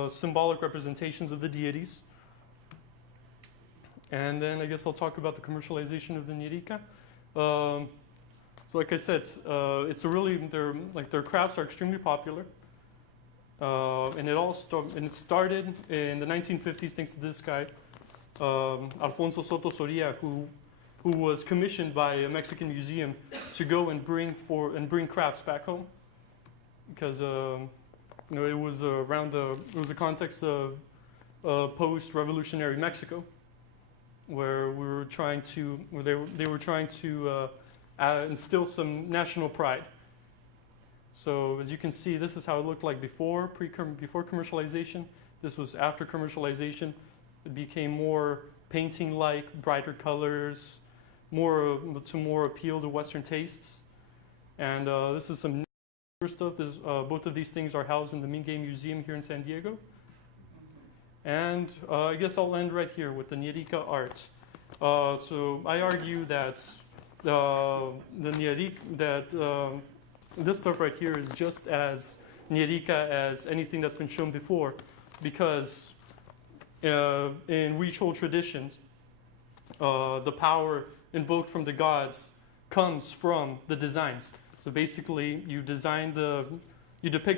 symbolic representations of the deities. And then I guess I'll talk about the commercialization of the Nyerika. So like I said, their crafts are extremely popular. And it started in the 1950s thanks to this guy, Alfonso Soto Soria, who was commissioned by a Mexican museum to go and bring crafts back home, because it was the context of post-revolutionary Mexico, where they were trying to instill some national pride. So as you can see, this is how it looked like before commercialization. This was after commercialization. It became more painting-like, brighter colors, more appeal to Western tastes. And this is some stuff. Both of these things are housed in the Mingay Museum here in San Diego. And I guess I'll end right here with the Nyerika art. So I argue that this stuff right here is just as Nyerika as anything that's been shown before, because in Huichol traditions, the power invoked from the gods comes from the designs. So basically, you depict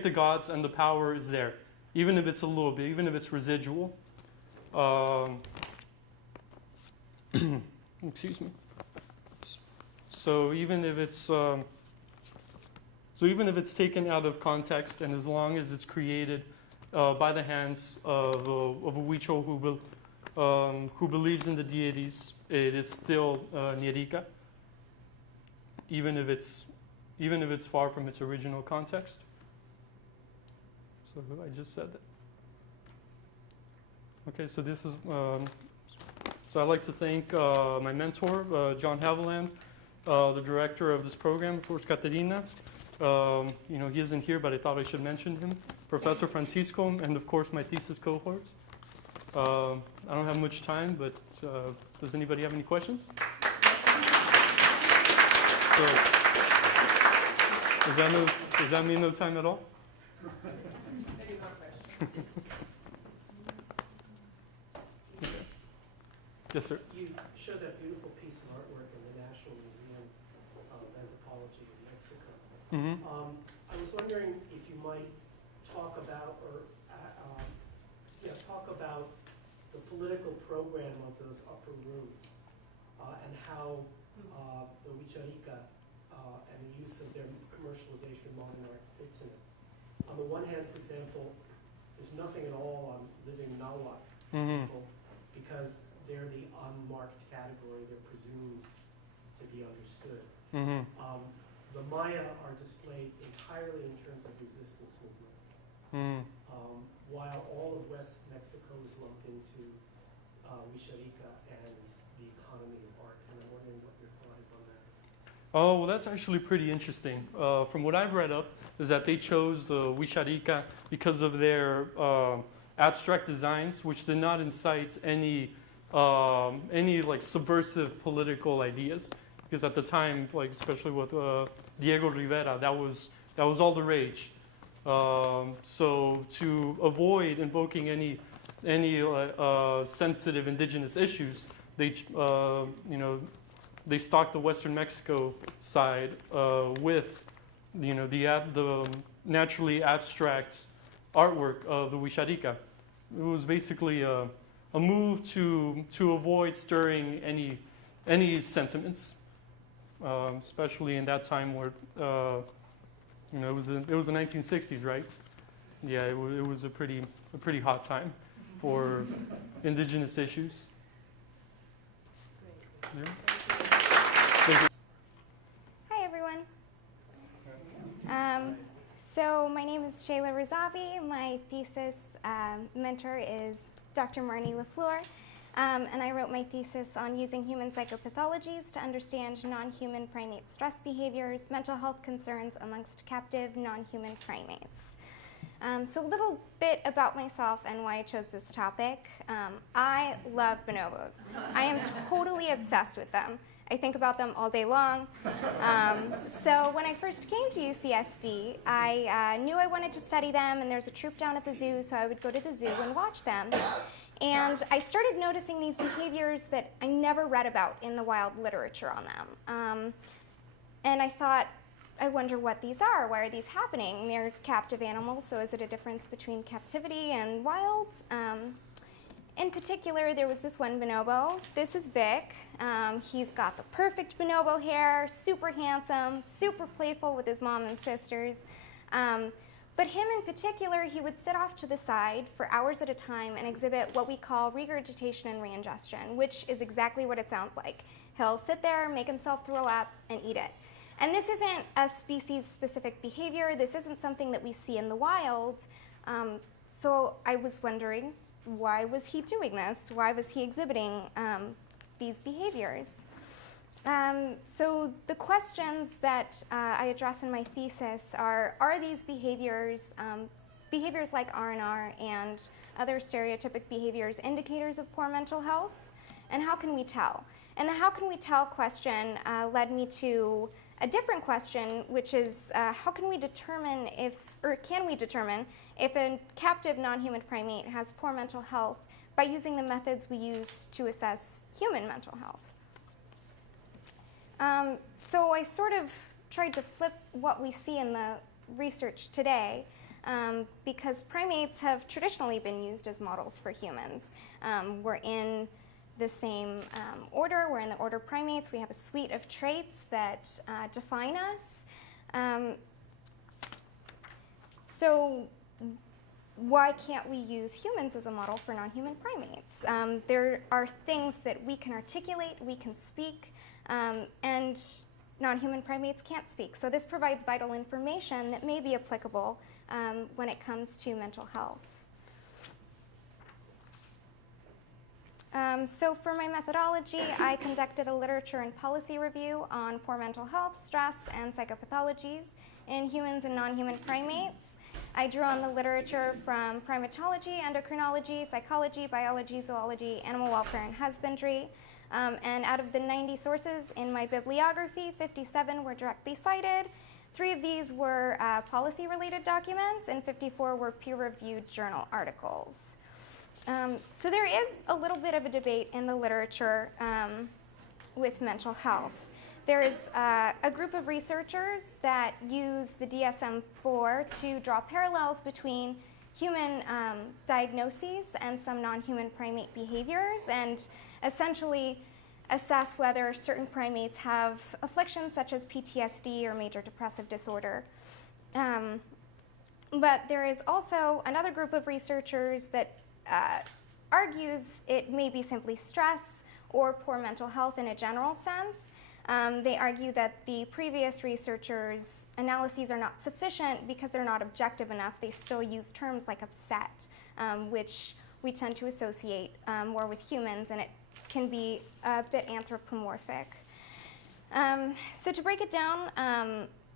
the gods, and the power is there, even if it's a little bit, even if it's residual. Excuse me. So even if it's taken out of context, and as long as it's created by the hands of a Huichol who believes in the deities, it is still Nyerika, even if it's far from its original context. So I just said that. Okay, so this is. So I'd like to thank my mentor, John Haviland, the director of this program, of course, Caterina. He isn't here, but I thought I should mention him. Professor Francisco, and of course my thesis cohorts. I don't have much time, but does anybody have any questions? So, does that mean no time at all? Maybe one question. Okay. Yes, sir. You showed that beautiful piece of artwork in the National Museum of Anthropology in Mexico. Mm-hmm. I was wondering if you might talk about the political program of those upper rooms and how the Wixárika and the use of their commercialization of modern art fits in it. On the one hand, for example, there's nothing at all on living Nahuatl Mm-hmm. people because they're the unmarked category. They're presumed to be understood. Mm-hmm. The Maya are displayed entirely in terms of resistance movements, Mm-hmm. while all of West Mexico is lumped into Wixárika and the economy of art. And I'm wondering what your thought is on that. Oh, well, that's actually pretty interesting. From what I've read up, is that they chose the Wixárika because of their abstract designs, which did not incite any like subversive political ideas. Because at the time, like especially with Diego Rivera, that was all the rage. So to avoid invoking any sensitive indigenous issues, they they stocked the Western Mexico side with the naturally abstract artwork of the Wixárika. It was basically a move to avoid stirring any sentiments, especially in that time where it was the 1960s, right? Yeah, it was a pretty hot time for indigenous issues. Yeah. Hi, everyone. So my name is Shayla Razavi. My thesis mentor is Dr. Marnie LaFleur. And I wrote my thesis on using human psychopathologies to understand non-human primate stress behaviors, mental health concerns amongst captive non-human primates. So a little bit about myself and why I chose this topic. I love bonobos. I am totally obsessed with them. I think about them all day long. So when I first came to UCSD, I knew I wanted to study them, and there's a troop down at the zoo, so I would go to the zoo and watch them. And I started noticing these behaviors that I never read about in the wild literature on them. And I thought, I wonder what these are. Why are these happening? They're captive animals, so is it a difference between captivity and wild? In particular, there was this one bonobo. This is Vic. He's got the perfect bonobo hair, super handsome, super playful with his mom and sisters. But him in particular, he would sit off to the side for hours at a time and exhibit what we call regurgitation and reingestion, which is exactly what it sounds like. He'll sit there, make himself throw up, and eat it. And this isn't a species-specific behavior. This isn't something that we see in the wild. So I was wondering, why was he doing this? Why was he exhibiting these behaviors? So the questions that I address in my thesis are these behaviors, behaviors like R&R and other stereotypic behaviors, indicators of poor mental health? And how can we tell? And the how can we tell question led me to a different question, which is how can we determine can we determine if a captive non-human primate has poor mental health by using the methods we use to assess human mental health? So I sort of tried to flip what we see in the research today because primates have traditionally been used as models for humans. We're in the same order. We're in the order primates. We have a suite of traits that define us. So why can't we use humans as a model for non-human primates? There are things that we can articulate, we can speak, and non-human primates can't speak. So this provides vital information that may be applicable when it comes to mental health. So for my methodology, I conducted a literature and policy review on poor mental health, stress, and psychopathologies in humans and non-human primates. I drew on the literature from primatology, endocrinology, psychology, biology, zoology, animal welfare, and husbandry. And out of the 90 sources in my bibliography, 57 were directly cited. 3 of these were policy-related documents, and 54 were peer-reviewed journal articles. So there is a little bit of a debate in the literature with mental health. There is a group of researchers that use the DSM-4 to draw parallels between human diagnoses and some non-human primate behaviors and essentially assess whether certain primates have afflictions such as PTSD or major depressive disorder. But there is also another group of researchers that argues it may be simply stress or poor mental health in a general sense. They argue that the previous researchers' analyses are not sufficient because they're not objective enough. They still use terms like upset, which we tend to associate more with humans, and it can be a bit anthropomorphic. So to break it down,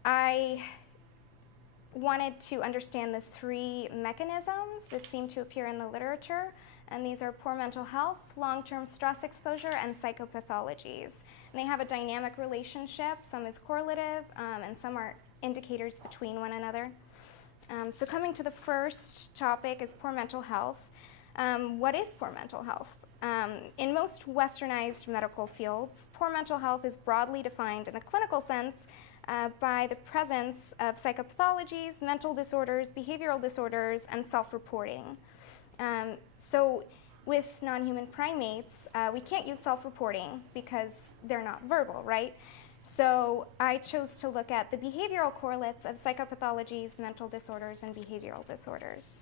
I wanted to understand the three mechanisms that seem to appear in the literature, and these are poor mental health, long-term stress exposure, and psychopathologies. And they have a dynamic relationship. Some is correlative, and some are indicators between one another. So coming to the first topic is poor mental health. What is poor mental health? In most westernized medical fields, poor mental health is broadly defined in a clinical sense by the presence of psychopathologies, mental disorders, behavioral disorders, and self-reporting. So with non-human primates, we can't use self-reporting because they're not verbal, right? So I chose to look at the behavioral correlates of psychopathologies, mental disorders, and behavioral disorders.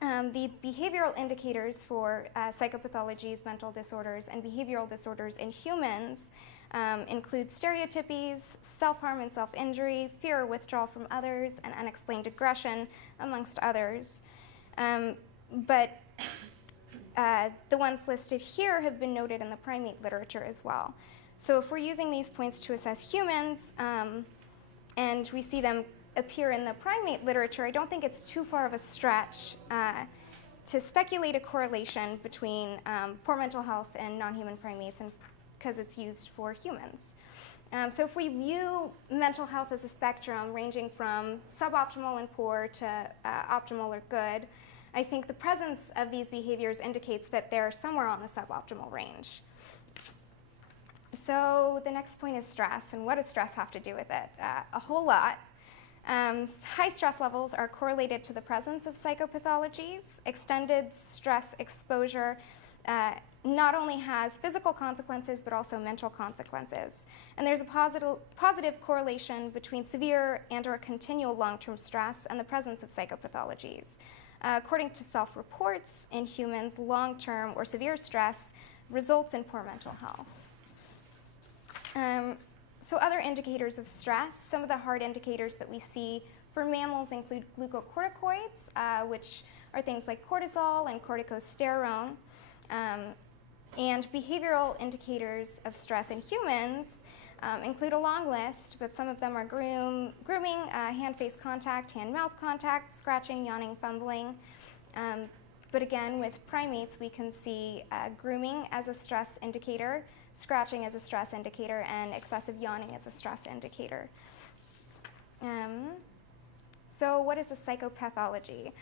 The behavioral indicators for psychopathologies, mental disorders, and behavioral disorders in humans include stereotypies, self-harm and self-injury, fear or withdrawal from others, and unexplained aggression, amongst others. But the ones listed here have been noted in the primate literature as well. So if we're using these points to assess humans, and we see them appear in the primate literature, I don't think it's too far of a stretch to speculate a correlation between poor mental health and non-human primates, and because it's used for humans. So if we view mental health as a spectrum ranging from suboptimal and poor to optimal or good, I think the presence of these behaviors indicates that they're somewhere on the suboptimal range. So the next point is stress, and what does stress have to do with it? A whole lot. High stress levels are correlated to the presence of psychopathologies. Extended stress exposure not only has physical consequences, but also mental consequences. And there's a positive correlation between severe and or continual long-term stress and the presence of psychopathologies. According to self-reports, in humans, long-term or severe stress results in poor mental health. So other indicators of stress, some of the hard indicators that we see for mammals include glucocorticoids, which are things like cortisol and corticosterone. And behavioral indicators of stress in humans include a long list, but some of them are grooming, hand-face contact, hand-mouth contact, scratching, yawning, fumbling. But again, with primates, we can see grooming as a stress indicator, scratching as a stress indicator, and excessive yawning as a stress indicator. So what is a psychopathology?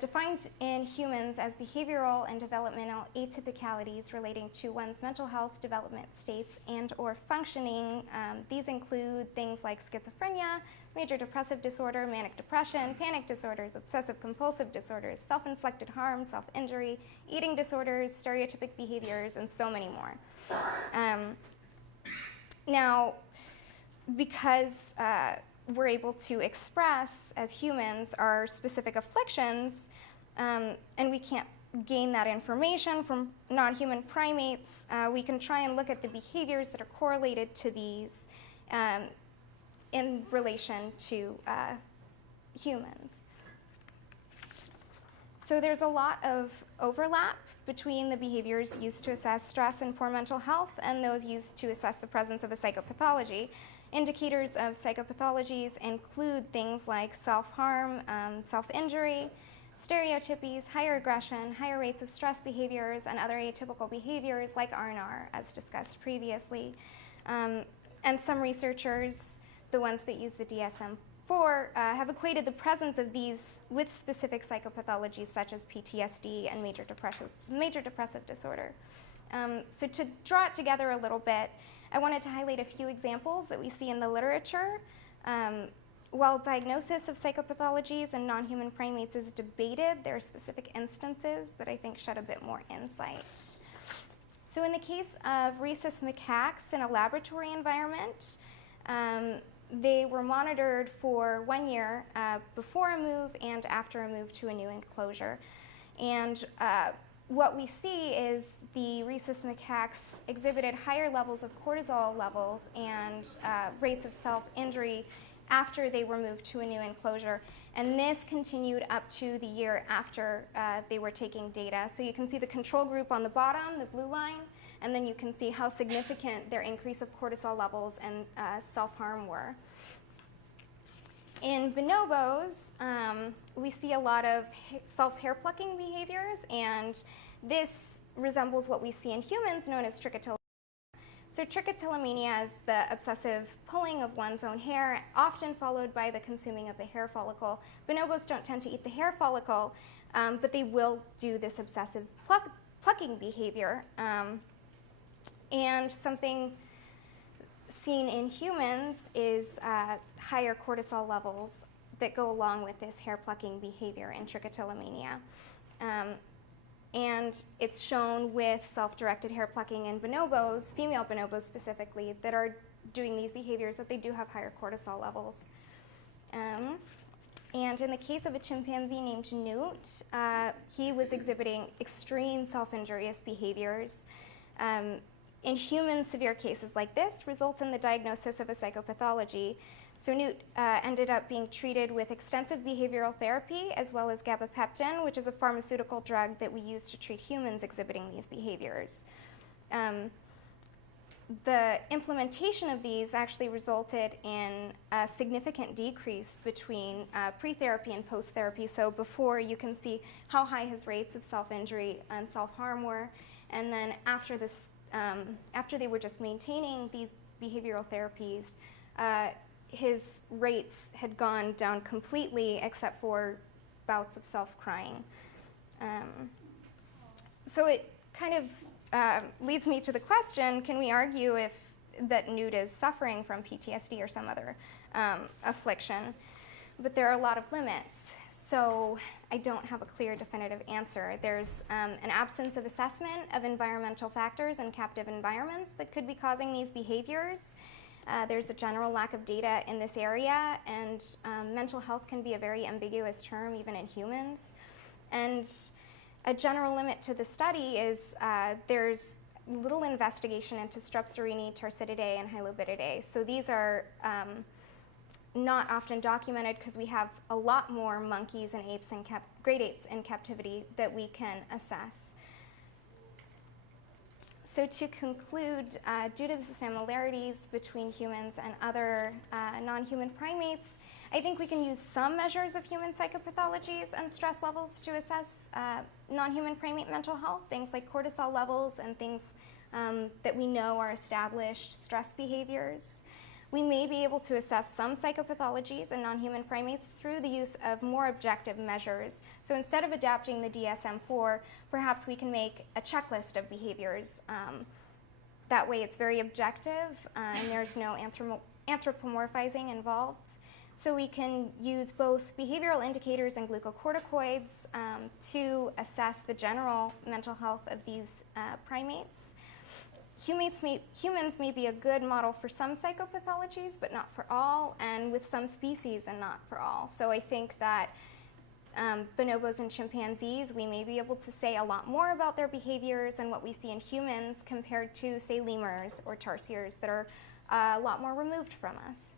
Defined in humans as behavioral and developmental atypicalities relating to one's mental health, development states, and or functioning. These include things like schizophrenia, major depressive disorder, manic depression, panic disorders, obsessive compulsive disorders, self-inflicted harm, self-injury, eating disorders, stereotypic behaviors, and so many more. Now, because we're able to express as humans our specific afflictions, and we can't gain that information from non-human primates, we can try and look at the behaviors that are correlated to these in relation to humans. So there's a lot of overlap between the behaviors used to assess stress and poor mental health and those used to assess the presence of a psychopathology. Indicators of psychopathologies include things like self-harm, self-injury, stereotypies, higher aggression, higher rates of stress behaviors, and other atypical behaviors like R&R, as discussed previously. And some researchers, the ones that use the DSM-4, have equated the presence of these with specific psychopathologies such as PTSD and major depressive disorder. So to draw it together a little bit, I wanted to highlight a few examples that we see in the literature. While diagnosis of psychopathologies in non-human primates is debated, there are specific instances that I think shed a bit more insight. So in the case of rhesus macaques in a laboratory environment, They were monitored for 1 year before a move and after a move to a new enclosure. And what we see is the rhesus macaques exhibited higher levels of cortisol levels and rates of self-injury after they were moved to a new enclosure. And this continued up to the year after they were taking data. So you can see the control group on the bottom, the blue line, and then you can see how significant their increase of cortisol levels and self-harm were. In bonobos, we see a lot of self-hair plucking behaviors, and this resembles what we see in humans known as trichotillomania. So trichotillomania is the obsessive pulling of one's own hair, often followed by the consuming of the hair follicle. Bonobos don't tend to eat the hair follicle, but they will do this obsessive plucking behavior. And something seen in humans is higher cortisol levels that go along with this hair plucking behavior in trichotillomania. And it's shown with self-directed hair plucking in bonobos, female bonobos specifically, that are doing these behaviors, that they do have higher cortisol levels. And in the case of a chimpanzee named Newt, he was exhibiting extreme self-injurious behaviors. In humans, severe cases like this result in the diagnosis of a psychopathology. So Newt ended up being treated with extensive behavioral therapy as well as gabapeptin, which is a pharmaceutical drug that we use to treat humans exhibiting these behaviors. The implementation of these actually resulted in a significant decrease between pre-therapy and post-therapy. So before, you can see how high his rates of self-injury and self-harm were, and then after this, after they were just maintaining these behavioral therapies, his rates had gone down completely except for bouts of self-crying. So it kind of leads me to the question, can we argue that Newt is suffering from PTSD or some other affliction? But there are a lot of limits. So I don't have a clear definitive answer. There's an absence of assessment of environmental factors in captive environments that could be causing these behaviors. There's a general lack of data in this area, and mental health can be a very ambiguous term even in humans. And a general limit to the study is there's little investigation into Strepsirrhini, Tarsididae, and Hylobitidae. So these are not often documented because we have a lot more monkeys and apes and great apes in captivity that we can assess. So to conclude, due to the similarities between humans and other non-human primates, I think we can use some measures of human psychopathologies and stress levels to assess non-human primate mental health, things like cortisol levels and things that we know are established stress behaviors. We may be able to assess some psychopathologies in non-human primates through the use of more objective measures. So instead of adapting the DSM-4, perhaps we can make a checklist of behaviors. That way it's very objective and there's no anthropomorphizing involved. So we can use both behavioral indicators and glucocorticoids to assess the general mental health of these primates. Humans may be a good model for some psychopathologies, but not for all, and with some species and not for all. So I think that bonobos and chimpanzees, we may be able to say a lot more about their behaviors and what we see in humans compared to, say, lemurs or tarsiers that are a lot more removed from us.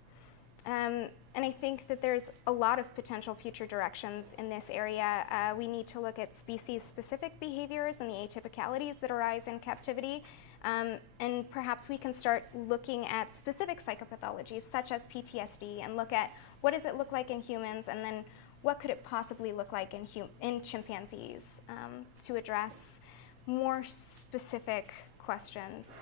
And I think that there's a lot of potential future directions in this area. We need to look at species-specific behaviors and the atypicalities that arise in captivity. And perhaps we can start looking at specific psychopathologies, such as PTSD, and look at what does it look like in humans, and then what could it possibly look like in chimpanzees to address more specific questions.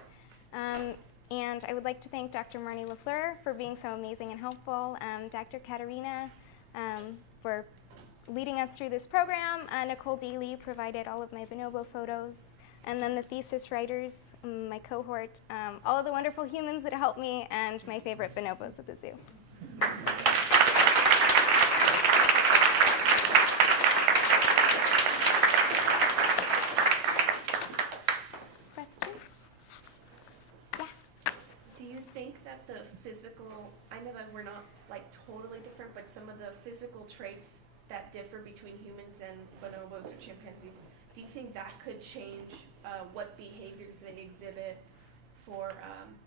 And I would like to thank Dr. Marnie Lafleur for being so amazing and helpful, Dr. Katerina for leading us through this program, Nicole Daly provided all of my bonobo photos, and then the thesis writers, my cohort, all of the wonderful humans that helped me, and my favorite bonobos at the zoo. Do you think that the physical, I know that we're bonobos or chimpanzees, do you think that could change what behaviors they exhibit for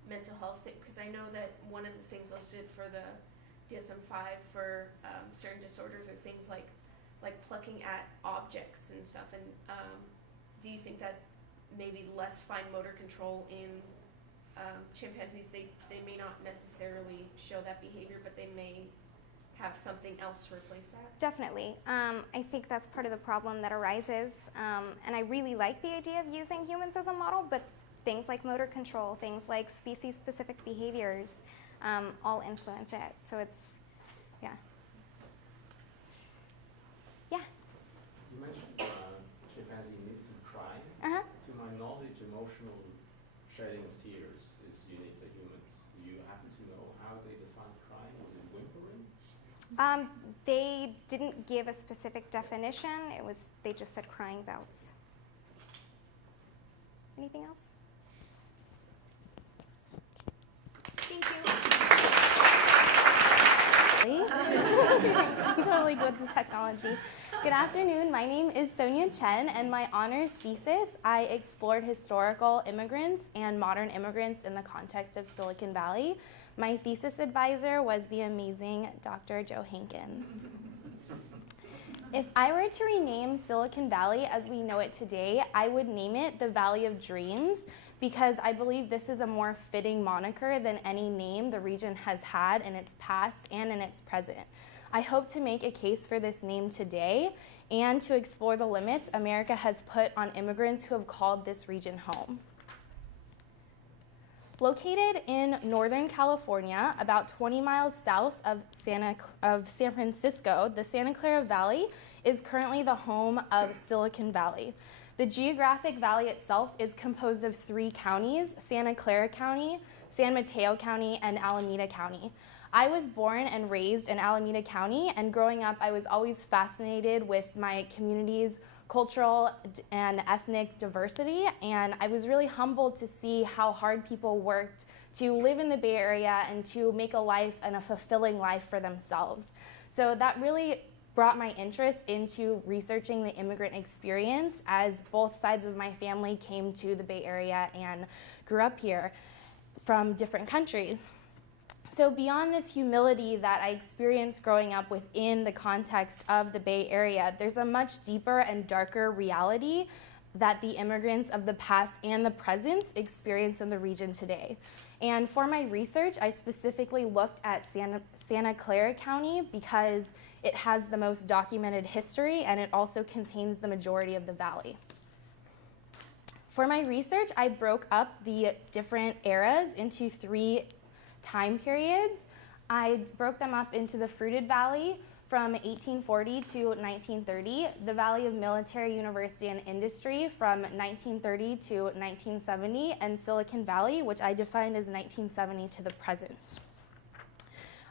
mental health? Because I know that one of the things listed for the DSM-5 for certain disorders are things like plucking at objects and stuff. And do you think that maybe less fine motor control in chimpanzees, they may not necessarily show that behavior, but they may have something else to replace that? Definitely. I think that's part of the problem that arises. And I really like the idea of using humans as a model, but things like motor control, things like species-specific behaviors, all influence it. So it's, yeah. Yeah? You mentioned chimpanzee need to cry. Uh-huh. To my knowledge, emotional shedding of tears is unique to humans. Do you happen to know how they define crying? Was it whimpering? They didn't give a specific definition. They just said crying bouts. Anything else? Thank you. I'm totally good with technology. Good afternoon. My name is Sonia Chen, and my honors thesis, I explored historical immigrants and modern immigrants in the context of Silicon Valley. My thesis advisor was the amazing Dr. Joe Hankins. If I were to rename Silicon Valley as we know it today, I would name it the Valley of Dreams, because I believe this is a more fitting moniker than any name the region has had in its past and in its present. I hope to make a case for this name today and to explore the limits America has put on immigrants who have called this region home. Located in Northern California, about 20 miles south of San Francisco, the Santa Clara Valley is currently the home of Silicon Valley. The geographic valley itself is composed of 3 counties: Santa Clara County, San Mateo County, and Alameda County. I was born and raised in Alameda County, and growing up, I was always fascinated with my community's cultural and ethnic diversity, and I was really humbled to see how hard people worked to live in the Bay Area and to make a life and a fulfilling life for themselves. So that really brought my interest into researching the immigrant experience, as both sides of my family came to the Bay Area and grew up here from different countries. So beyond this humility that I experienced growing up within the context of the Bay Area, there's a much deeper and darker reality that the immigrants of the past and the present experience in the region today. And for my research, I specifically looked at Santa Clara County because it has the most documented history, and it also contains the majority of the valley. For my research, I broke up the different eras into 3 time periods. I broke them up into the Fruited Valley from 1840 to 1930, the Valley of Military, University, and Industry from 1930 to 1970, and Silicon Valley, which I defined as 1970 to the present.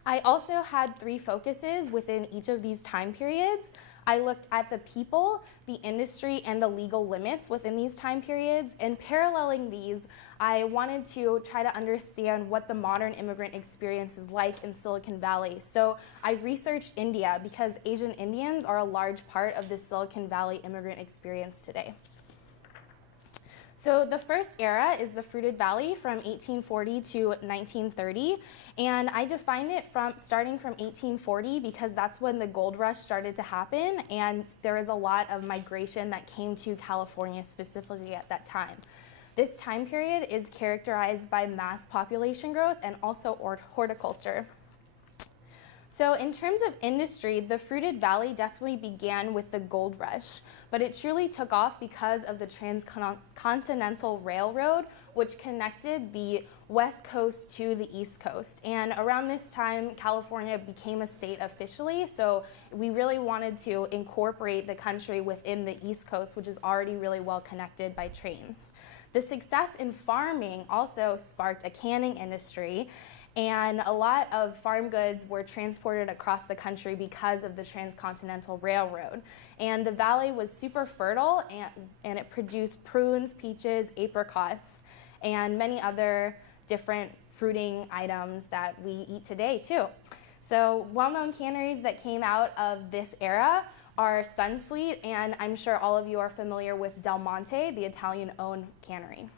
I also had 3 focuses within each of these time periods. I looked at the people, the industry, and the legal limits within these time periods. And paralleling these, I wanted to try to understand what the modern immigrant experience is like in Silicon Valley. So I researched India because Asian Indians are a large part of the Silicon Valley immigrant experience today. So the first era is the Fruited Valley from 1840 to 1930, and I defined it starting from 1840 because that's when the gold rush started to happen, and there was a lot of migration that came to California specifically at that time. This time period is characterized by mass population growth and also horticulture. So in terms of industry, the Fruited Valley definitely began with the gold rush, but it truly took off because of the Transcontinental Railroad, which connected the West Coast to the East Coast. And around this time, California became a state officially, so we really wanted to incorporate the country within the East Coast, which is already really well connected by trains. The success in farming also sparked a canning industry, and a lot of farm goods were transported across the country because of the Transcontinental Railroad. And the valley was super fertile, and it produced prunes, peaches, apricots, and many other different fruiting items that we eat today too. So well-known canneries that came out of this era are Sunsweet, and I'm sure all of you are familiar with Del Monte, the Italian-owned cannery.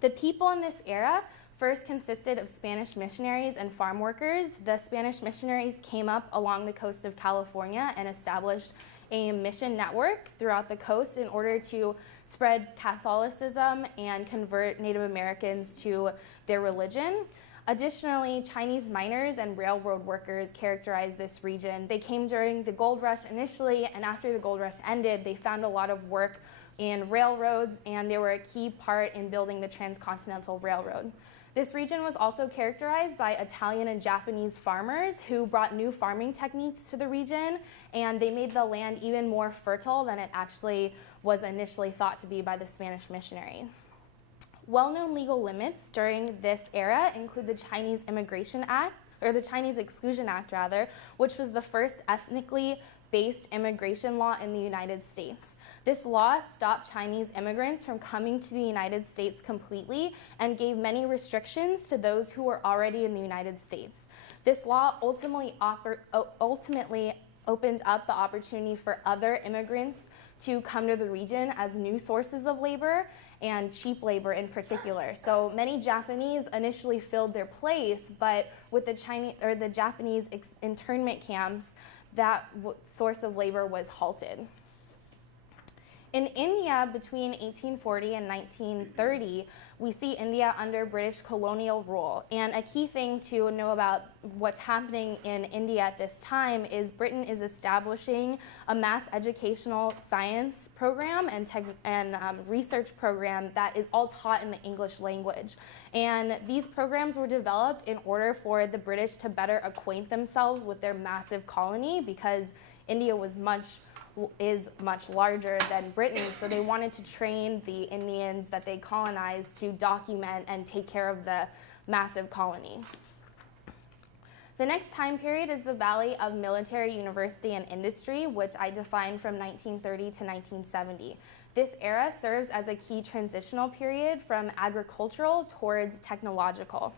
The people in this era first consisted of Spanish missionaries and farm workers. The Spanish missionaries came up along the coast of California and established a mission network throughout the coast in order to spread Catholicism and convert Native Americans to their religion. Additionally, Chinese miners and railroad workers characterized this region. They came during the gold rush initially, and after the gold rush ended, they found a lot of work in railroads, and they were a key part in building the Transcontinental Railroad. This region was also characterized by Italian and Japanese farmers who brought new farming techniques to the region, and they made the land even more fertile than it actually was initially thought to be by the Spanish missionaries. Well-known legal limits during this era include the Chinese Immigration Act, or the Chinese Exclusion Act rather, which was the first ethnically based immigration law in the United States. This law stopped Chinese immigrants from coming to the United States completely and gave many restrictions to those who were already in the United States. This law ultimately opened up the opportunity for immigrant immigrants to come to the region as new sources of labor and cheap labor in particular. So many Japanese initially filled their place, but with the Japanese internment camps, that source of labor was halted. In India, between 1840 and 1930, we see India under British colonial rule. And a key thing to know about what's happening in India at this time is Britain is establishing a mass educational science program and research program that is all taught in the English language. And these programs were developed in order for the British to better acquaint themselves with their massive colony, because India is much larger than Britain, so they wanted to train the Indians that they colonized to document and take care of the massive colony. The next time period is the Valley of Military, University, and Industry, which I defined from 1930 to 1970. This era serves as a key transitional period from agricultural towards technological.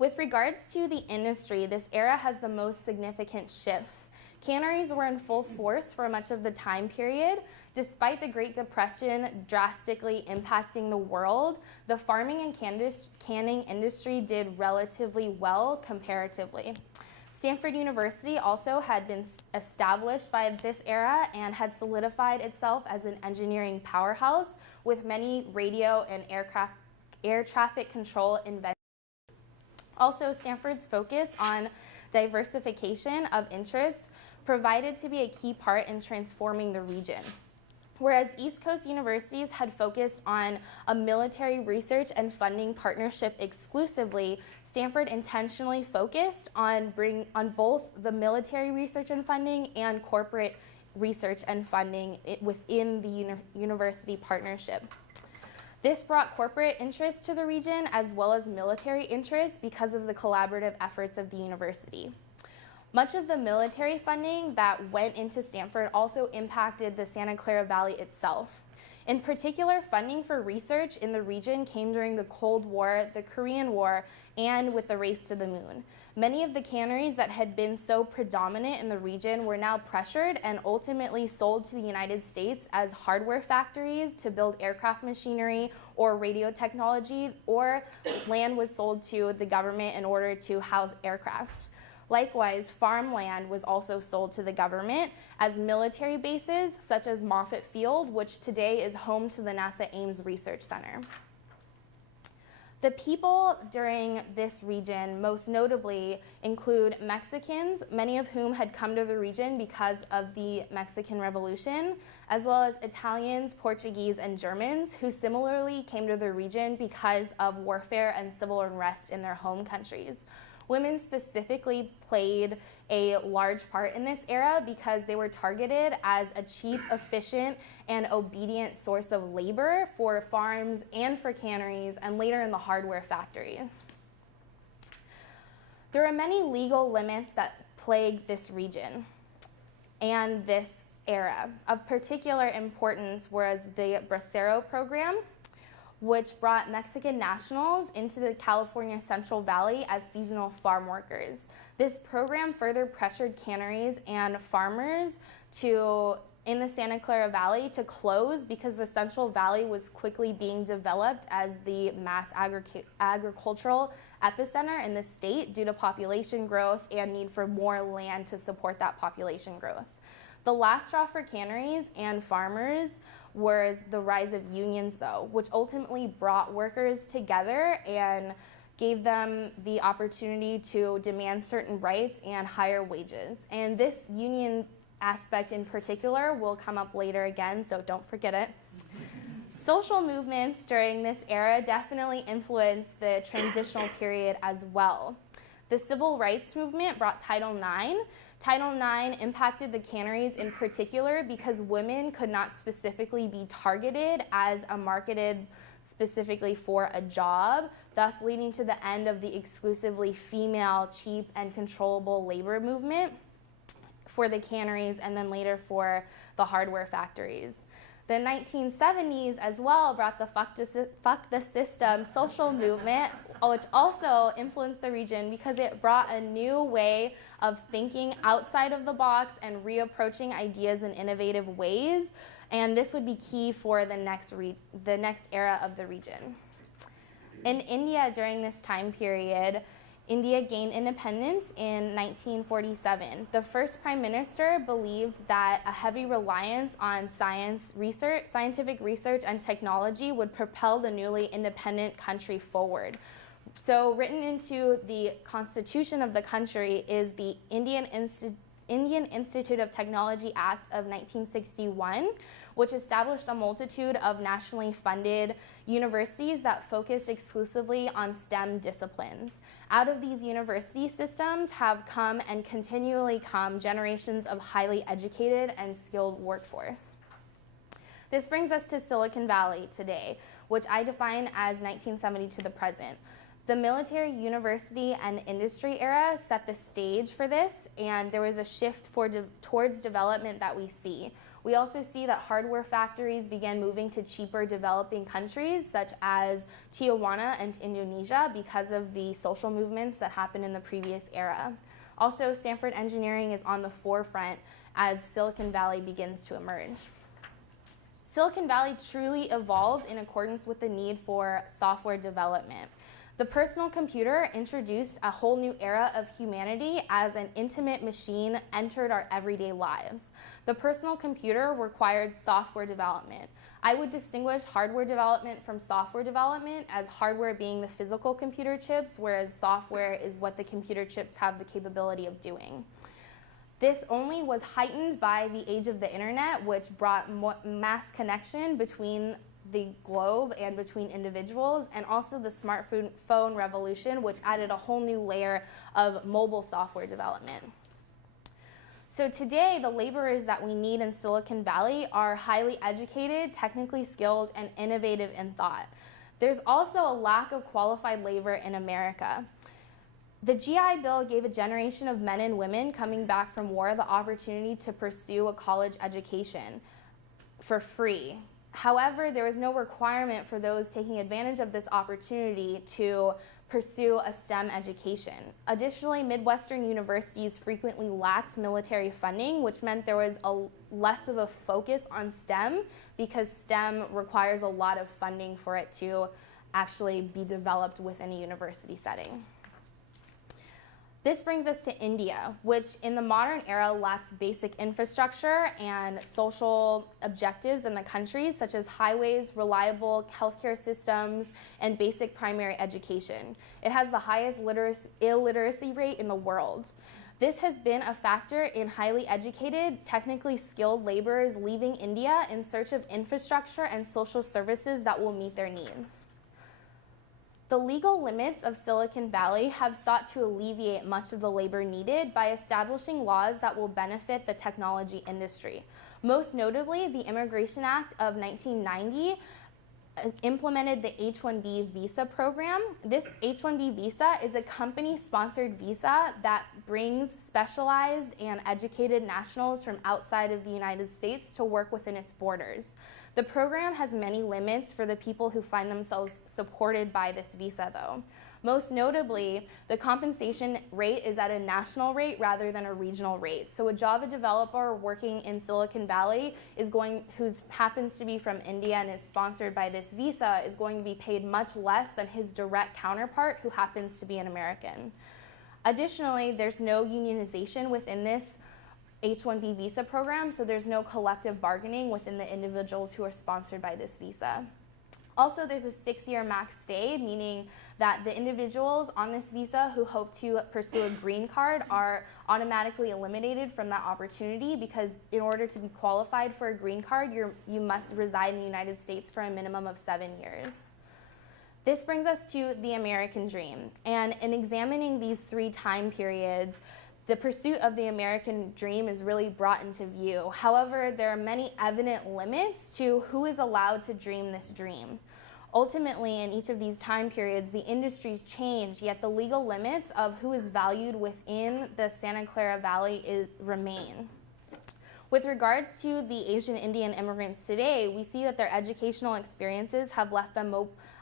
With regards to the industry, this era has the most significant shifts. Canneries were in full force for much of the time period. Despite the Great Depression drastically impacting the world, the farming and canning industry did relatively well comparatively. Stanford University also had been established by this era and had solidified itself as an engineering powerhouse with many radio and air traffic control inventions. Also, Stanford's focus on diversification of interests provided to be a key part in transforming the region. Whereas East Coast universities had focused on a military research and funding partnership exclusively, Stanford intentionally focused on both the military research and funding and corporate research and funding within the university partnership. This brought corporate interests to the region as well as military interests because of the collaborative efforts of the university. Much of the military funding that went into Stanford also impacted the Santa Clara Valley itself. In particular, funding for research in the region came during the Cold War, the Korean War, and with the race to the moon. Many of the canneries that had been so predominant in the region were now pressured and ultimately sold to the United States as hardware factories to build aircraft machinery or radio technology, or land was sold to the government in order to house aircraft. Likewise, farmland was also sold to the government as military bases, such as Moffett Field, which today is home to the NASA Ames Research Center. The people during this region most notably include Mexicans, many of whom had come to the region because of the Mexican Revolution, as well as Italians, Portuguese, and Germans, who similarly came to the region because of warfare and civil unrest in their home countries. Women specifically played a large part in this era because they were targeted as a cheap, efficient, and obedient source of labor for farms and for canneries, and later in the hardware factories. There are many legal limits that plague this region and this era. Of particular importance was the Bracero program, which brought Mexican nationals into the California Central Valley as seasonal farm workers. This program further pressured canneries and farmers in the Santa Clara Valley to close because the Central Valley was quickly being developed as the mass agricultural epicenter in the state due to population growth and need for more land to support that population growth. The last straw for canneries and farmers was the rise of unions, though, which ultimately brought workers together and gave them the opportunity to demand certain rights and higher wages. And this union aspect in particular will come up later again, so don't forget it. Social movements during this era definitely influenced the transitional period as well. The civil rights movement brought Title IX. Title IX impacted the canneries in particular because women could not specifically be targeted as marketed specifically for a job, thus leading to the end of the exclusively female, cheap, and controllable labor movement for the canneries and then later for the hardware factories. The 1970s as well brought the fuck the system social movement, which also influenced the region because it brought a new way of thinking outside of the box and reapproaching ideas in innovative ways, and this would be key for the next era of the region. In India during this time period, India gained independence in 1947. The first prime minister believed that a heavy reliance on scientific research and technology would propel the newly independent country forward. So written into the constitution of the country is the Indian Institute of Technology Act of 1961, which established a multitude of nationally funded universities that focused exclusively on STEM disciplines. Out of these university systems have come and continually come generations of highly educated and skilled workforce. This brings us to Silicon Valley today, which I define as 1970 to the present. The military, university, and industry era set the stage for this, and there was a shift towards development that we see. We also see that hardware factories began moving to cheaper developing countries such as Tijuana and Indonesia because of the social movements that happened in the previous era. Also, Stanford engineering is on the forefront as Silicon Valley begins to emerge. Silicon Valley truly evolved in accordance with the need for software development. The personal computer introduced a whole new era of humanity as an intimate machine entered our everyday lives. The personal computer required software development. I would distinguish hardware development from software development, as hardware being the physical computer chips, whereas software is what the computer chips have the capability of doing. This only was heightened by the age of the internet, which brought mass connection between the globe and between individuals, and also the smartphone revolution, which added a whole new layer of mobile software development. So today, the laborers that we need in Silicon Valley are highly educated, technically skilled, and innovative in thought. There's also a lack of qualified labor in America. The GI Bill gave a generation of men and women coming back from war the opportunity to pursue a college education for free. However, there was no requirement for those taking advantage of this opportunity to pursue a STEM education. Additionally, Midwestern universities frequently lacked military funding, which meant there was less of a focus on STEM because STEM requires a lot of funding for it to actually be developed within a university setting. This brings us to India, which in the modern era lacks basic infrastructure and social objectives in the country, such as highways, reliable healthcare systems, and basic primary education. It has the highest illiteracy rate in the world. This has been a factor in highly educated, technically skilled laborers leaving India in search of infrastructure and social services that will meet their needs. The legal limits of Silicon Valley have sought to alleviate much of the labor needed by establishing laws that will benefit the technology industry. Most notably, the Immigration Act of 1990 implemented the H-1B visa program. This H-1B visa is a company-sponsored visa that brings specialized and educated nationals from outside of the United States to work within its borders. The program has many limits for the people who find themselves supported by this visa, though. Most notably, the compensation rate is at a national rate rather than a regional rate. So a Java developer working in Silicon Valley who happens to be from India and is sponsored by this visa is going to be paid much less than his direct counterpart who happens to be an American. Additionally, there's no unionization within this H-1B visa program, so there's no collective bargaining within the individuals who are sponsored by this visa. Also, there's a 6-year max stay, meaning that the individuals on this visa who hope to pursue a green card are automatically eliminated from that opportunity, because in order to be qualified for a green card, you must reside in the United States for a minimum of 7 years. This brings us to the American dream. And in examining these 3 time periods, the pursuit of the American dream is really brought into view. However, there are many evident limits to who is allowed to dream this dream. Ultimately, in each of these time periods, the industries change, yet the legal limits of who is valued within the Santa Clara Valley remain. With regards to the Asian Indian immigrants today, we see that their educational experiences have left them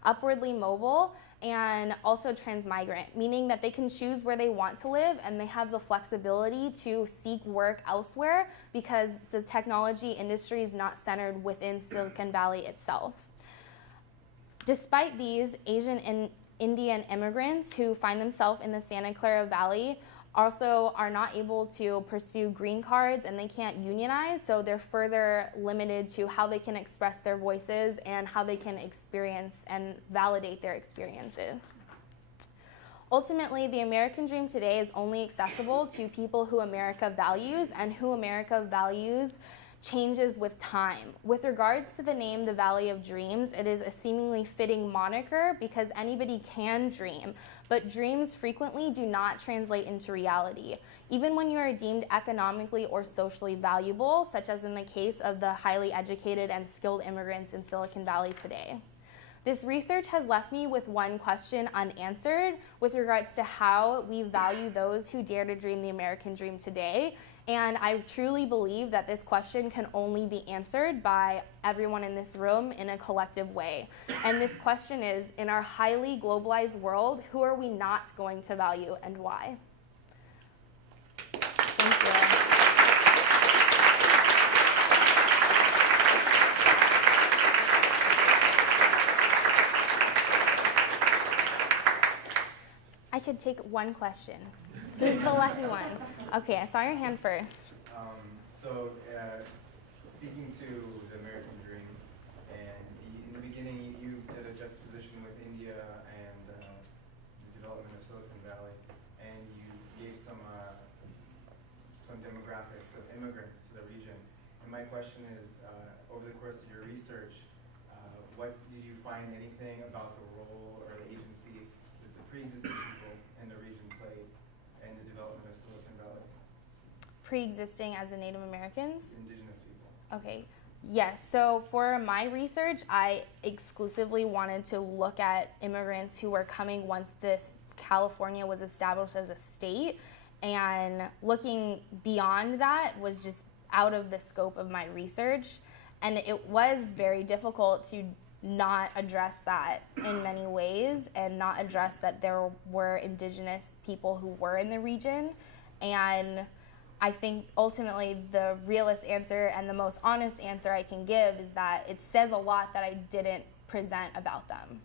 upwardly mobile and also transmigrant, meaning that they can choose where they want to live and they have the flexibility to seek work elsewhere because the technology industry is not centered within Silicon Valley itself. Despite these, Asian and Indian immigrants who find themselves in the Santa Clara Valley also are not able to pursue green cards and they can't unionize, so they're further limited to how they can express their voices and how they can experience and validate their experiences. Ultimately, the American dream today is only accessible to people who America values, and who America values changes with time. With regards to the name the Valley of Dreams, it is a seemingly fitting moniker because anybody can dream, but dreams frequently do not translate into reality. Even when you are deemed economically or socially valuable, such as in the case of the highly educated and skilled immigrants in Silicon Valley today. This research has left me with one question unanswered with regards to how we value those who dare to dream the American dream today. And I truly believe that this question can only be answered by everyone in this room in a collective way. And this question is, in our highly globalized world, who are we not going to value and why? Thank you. I could take one question. Who's the lucky one? Okay, I saw your hand first. Speaking to the American dream, and in the beginning you did a juxtaposition with India and the development of Silicon Valley, and you gave some demographics of immigrants to the region. And my question is, over the course of your research, what did you find anything about the role or the agency that the pre-existing people in the region played in the development of Silicon Valley? Pre-existing as in Native Americans? Indigenous people. Okay. Yes, so for my research, I exclusively wanted to look at immigrants who were coming once California was established as a state, and looking beyond that was just out of the scope of my research, and it was very difficult to not address that in many ways and not address that there were indigenous people who were in the region. And I think ultimately the realest answer and the most honest answer I can give is that it says a lot that I didn't present about them.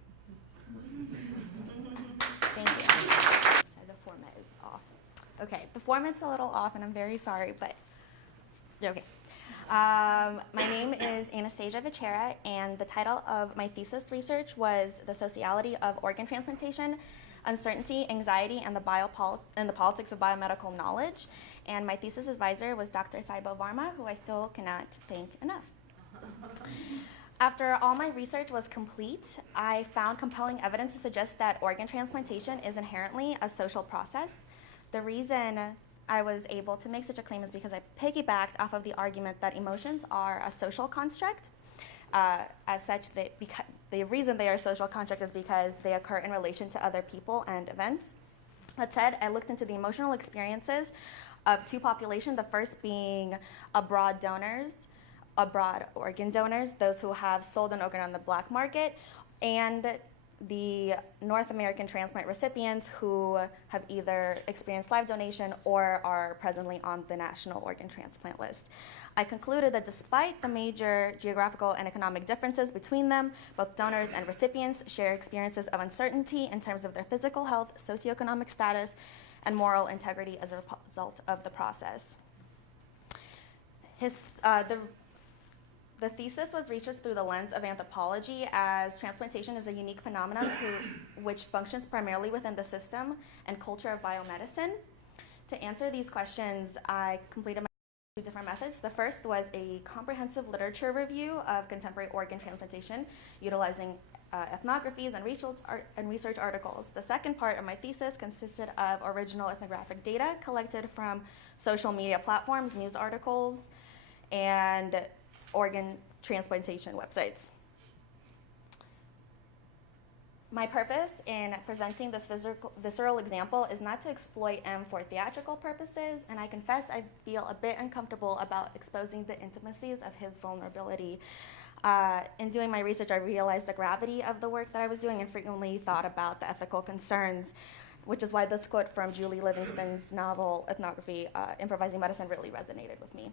Thank you. So the format is off. Okay, the format's a little off and I'm very sorry, but okay. My name is Anastasia Vachera, and the title of my thesis research was The Sociality of Organ Transplantation, Uncertainty, Anxiety, and the Politics of Biomedical Knowledge. And my thesis advisor was Dr. Saibo Varma, who I still cannot thank enough. After all my research was complete, I found compelling evidence to suggest that organ transplantation is inherently a social process. The reason I was able to make such a claim is because I piggybacked off of the argument that emotions are a social construct. As such, the reason they are a social construct is because they occur in relation to other people and events. That said, I looked into the emotional experiences of two populations, the first being abroad organ donors, those who have sold an organ on the black market, and the North American transplant recipients who have either experienced live donation or are presently on the national organ transplant list. I concluded that despite the major geographical and economic differences between them, both donors and recipients share experiences of uncertainty in terms of their physical health, socioeconomic status, and moral integrity as a result of the process. The thesis was researched through the lens of anthropology, as transplantation is a unique phenomenon which functions primarily within the system and culture of biomedicine. To answer these questions, I completed my two different methods. The first was a comprehensive literature review of contemporary organ transplantation, utilizing ethnographies and research articles. The second part of my thesis consisted of original ethnographic data collected from social media platforms, news articles, and organ transplantation websites. My purpose in presenting this visceral example is not to exploit M for theatrical purposes, and I confess I feel a bit uncomfortable about exposing the intimacies of his vulnerability. In doing my research, I realized the gravity of the work that I was doing and frequently thought about the ethical concerns, which is why this quote from Julie Livingston's novel, Ethnography, Improvising Medicine, really resonated with me.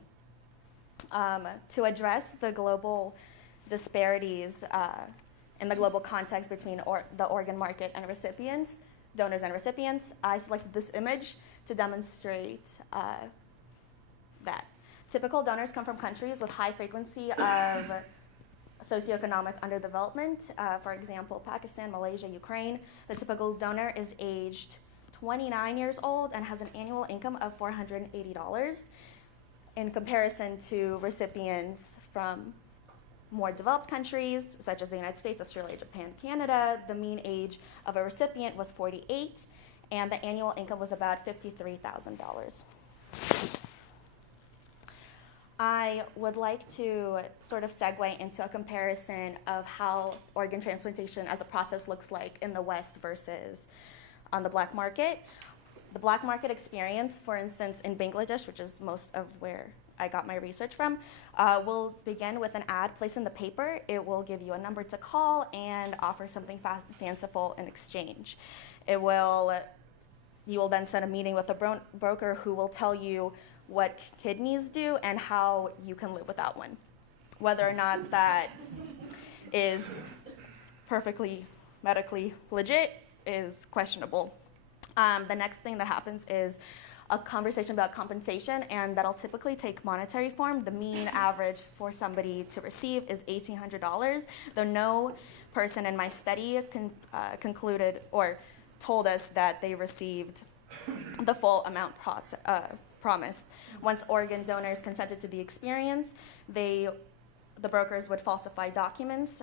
To address the global disparities in the global context between the organ market and recipients, donors and recipients, I selected this image to demonstrate that. Typical donors come from countries with high frequency of socioeconomic underdevelopment, for example, Pakistan, Malaysia, Ukraine. The typical donor is aged 29 years old and has an annual income of $480. In comparison to recipients from more developed countries, such as the United States, Australia, Japan, Canada, the mean age of a recipient was 48, and the annual income was about $53,000. I would like to sort of segue into a comparison of how organ transplantation as a process looks like in the West versus on the black market. The black market experience, for instance, in Bangladesh, which is most of where I got my research from, will begin with an ad placed in the paper. It will give you a number to call and offer something fanciful in exchange. You will then set a meeting with a broker who will tell you what kidneys do and how you can live without one. Whether or not that is perfectly medically legit is questionable. The next thing that happens is a conversation about compensation, and that'll typically take monetary form. The mean average for somebody to receive is $1,800, though no person in my study concluded or told us that they received the full amount promised. Once organ donors consented to the experience, the brokers would falsify documents,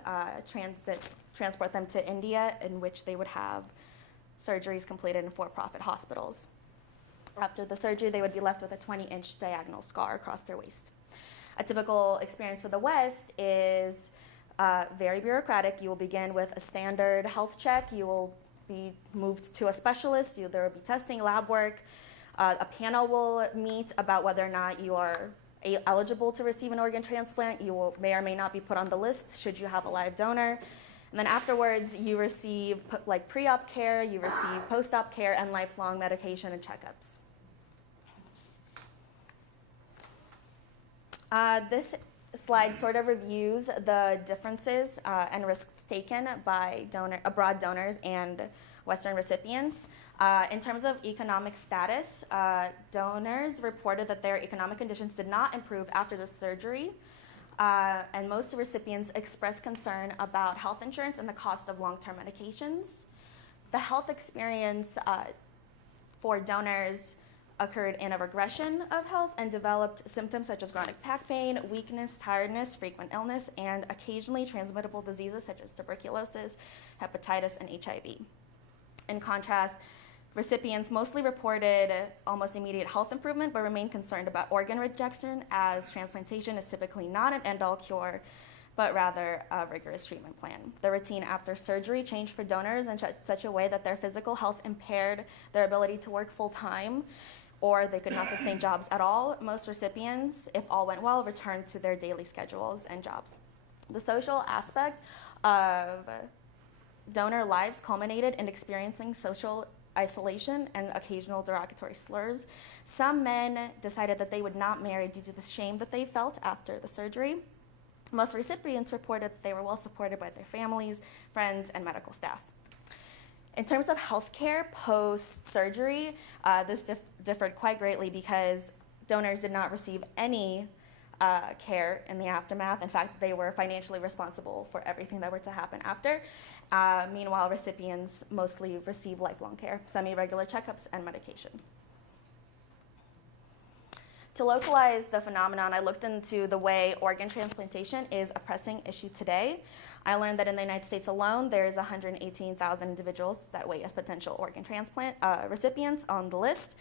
transport them to India, in which they would have surgeries completed in for-profit hospitals. After the surgery, they would be left with a 20-inch diagonal scar across their waist. A typical experience for the West is very bureaucratic. You will begin with a standard health check. You will be moved to a specialist. There will be testing, lab work. A panel will meet about whether or not you are eligible to receive an organ transplant. You may or may not be put on the list should you have a live donor. And then afterwards, you receive pre-op care, you receive post-op care, and lifelong medication and checkups. This slide sort of reviews the differences and risks taken by abroad donors and Western recipients. In terms of economic status, donors reported that their economic conditions did not improve after the surgery. And most recipients expressed concern about health insurance and the cost of long-term medications. The health experience for donors occurred in a regression of health and developed symptoms such as chronic back pain, weakness, tiredness, frequent illness, and occasionally transmittable diseases such as tuberculosis, hepatitis, and HIV. In contrast, recipients mostly reported almost immediate health improvement, but remained concerned about organ rejection, as transplantation is typically not an end-all cure. but rather a rigorous treatment plan. The routine after surgery changed for donors in such a way that their physical health impaired their ability to work full-time, or they could not sustain jobs at all. Most recipients, if all went well, returned to their daily schedules and jobs. The social aspect of donor lives culminated in experiencing social isolation and occasional derogatory slurs. Some men decided that they would not marry due to the shame that they felt after the surgery. Most recipients reported that they were well supported by their families, friends, and medical staff. In terms of healthcare post-surgery, this differed quite greatly because donors did not receive any care in the aftermath. In fact, they were financially responsible for everything that were to happen after. Meanwhile, recipients mostly receive lifelong care, semi-regular checkups, and medication. To localize the phenomenon, I looked into the way organ transplantation is a pressing issue today. I learned that in the United States alone, there's 118,000 individuals that wait as potential organ transplant recipients on the list.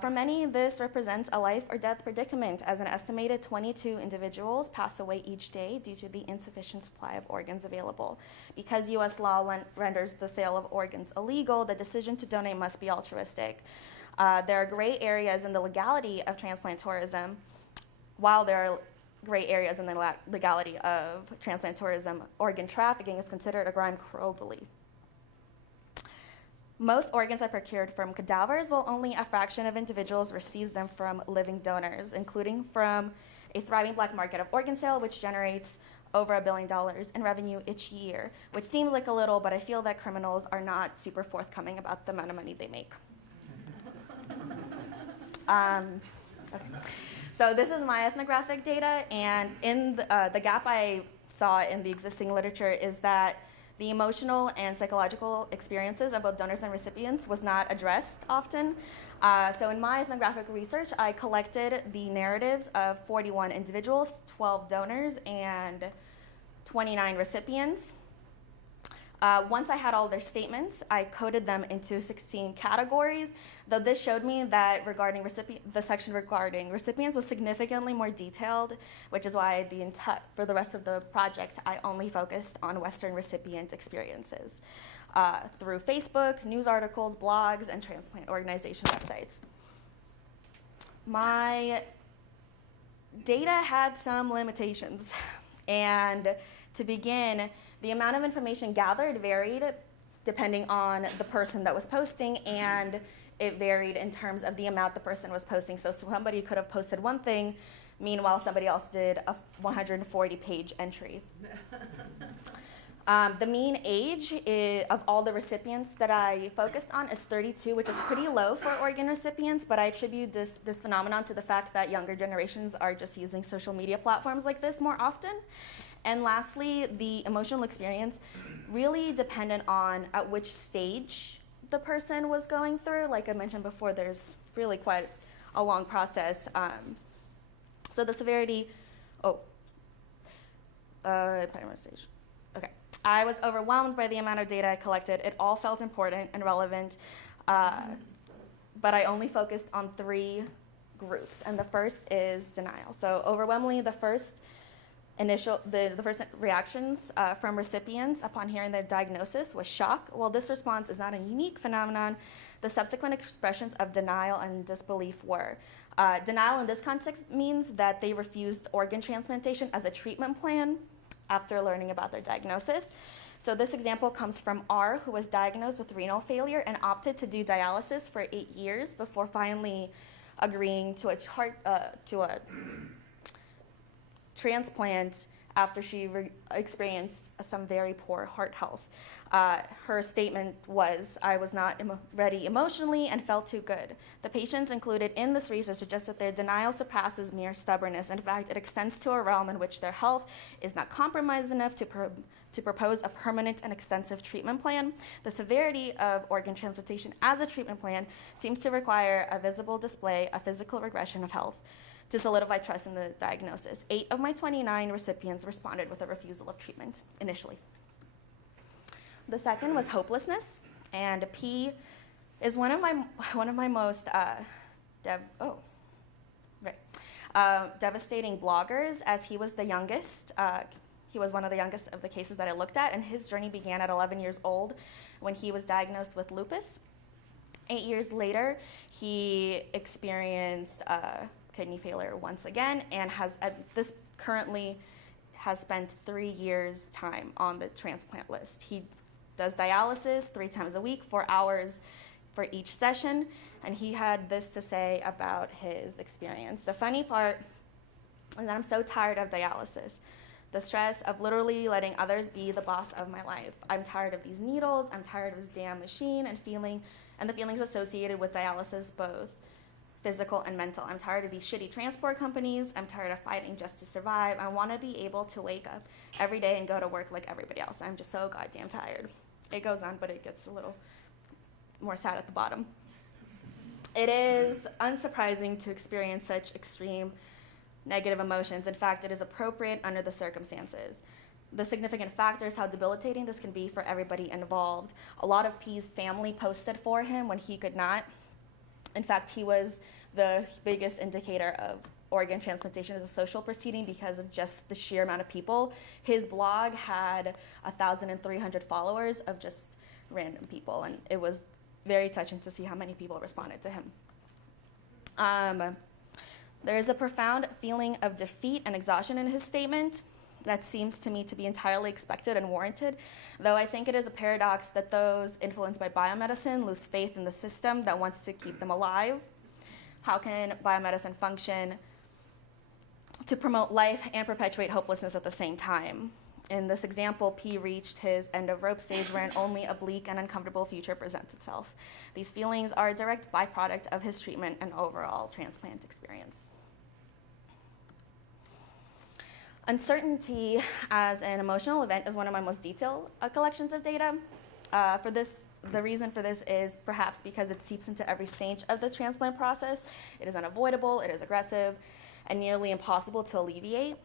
For many, this represents a life or death predicament, as an estimated 22 individuals pass away each day due to the insufficient supply of organs available. Because US law renders the sale of organs illegal, the decision to donate must be altruistic. There are gray areas in the legality of transplant tourism. While there are gray areas in the legality of transplant tourism, organ trafficking is considered a crime globally. Most organs are procured from cadavers, while only a fraction of individuals receives them from living donors, including from a thriving black market of organ sale, which generates over $1 billion in revenue each year, which seems like a little, but I feel that criminals are not super forthcoming about the amount of money they make. Okay. So this is my ethnographic data, and in the gap I saw in the existing literature is that the emotional and psychological experiences of both donors and recipients was not addressed often. So in my ethnographic research, I collected the narratives of 41 individuals, 12 donors, and 29 recipients. Once I had all their statements, I coded them into 16 categories, though this showed me that the section regarding recipients was significantly more detailed, which is why for the rest of the project, I only focused on Western recipient experiences through Facebook, news articles, blogs, and transplant organization websites. My data had some limitations, and to begin, the amount of information gathered varied depending on the person that was posting, and it varied in terms of the amount the person was posting. So somebody could have posted one thing, meanwhile somebody else did a 140-page entry. The mean age of all the recipients that I focused on is 32, which is pretty low for organ recipients, but I attribute this phenomenon to the fact that younger generations are just using social media platforms like this more often. And lastly, the emotional experience really depended on at which stage the person was going through. Like I mentioned before, there's really quite a long process. So the severity, stage. Okay. I was overwhelmed by the amount of data I collected. It all felt important and relevant, but I only focused on 3 groups, and the first is denial. So overwhelmingly, the first reactions from recipients upon hearing their diagnosis was shock. While this response is not a unique phenomenon, the subsequent expressions of denial and disbelief were. Denial in this context means that they refused organ transplantation as a treatment plan after learning about their diagnosis. So this example comes from R, who was diagnosed with renal failure and opted to do dialysis for 8 years before finally agreeing to a transplant after she experienced some very poor heart health. Her statement was, "I was not ready emotionally and felt too good." The patients included in this research suggest that their denial surpasses mere stubbornness. In fact, it extends to a realm in which their health is not compromised enough to propose a permanent and extensive treatment plan. The severity of organ transplantation as a treatment plan seems to require a visible display of physical regression of health to solidify trust in the diagnosis. 8 of my 29 recipients responded with a refusal of treatment initially. The second was hopelessness, and P is one of my most devastating bloggers, as he was the youngest He was one of the youngest of the cases that I looked at, and his journey began at 11 years old when he was diagnosed with lupus. 8 years later, he experienced kidney failure once again, and currently has spent 3 years' time on the transplant list. He does dialysis 3 times a week, 4 hours for each session, and he had this to say about his experience. The funny part is that I'm so tired of dialysis. The stress of literally letting others be the boss of my life. I'm tired of these needles, I'm tired of this damn machine and the feelings associated with dialysis, both physical and mental. I'm tired of these shitty transport companies. I'm tired of fighting just to survive. I want to be able to wake up every day and go to work like everybody else. I'm just so goddamn tired. It goes on, but it gets a little more sad at the bottom. It is unsurprising to experience such extreme negative emotions. In fact, it is appropriate under the circumstances. The significant factor is how debilitating this can be for everybody involved. A lot of P's family posted for him when he could not. In fact, he was the biggest indicator of organ transplantation as a social proceeding because of just the sheer amount of people. His blog had 1,300 followers of just random people, and it was very touching to see how many people responded to him. There is a profound feeling of defeat and exhaustion in his statement that seems to me to be entirely expected and warranted, though I think it is a paradox that those influenced by biomedicine lose faith in the system that wants to keep them alive. How can biomedicine function to promote life and perpetuate hopelessness at the same time? In this example, P reached his end of rope stage wherein only a bleak and uncomfortable future presents itself. These feelings are a direct byproduct of his treatment and overall transplant experience. Uncertainty as an emotional event is one of my most detailed collections of data. The reason for this is perhaps because it seeps into every stage of the transplant process. It is unavoidable, it is aggressive, and nearly impossible to alleviate.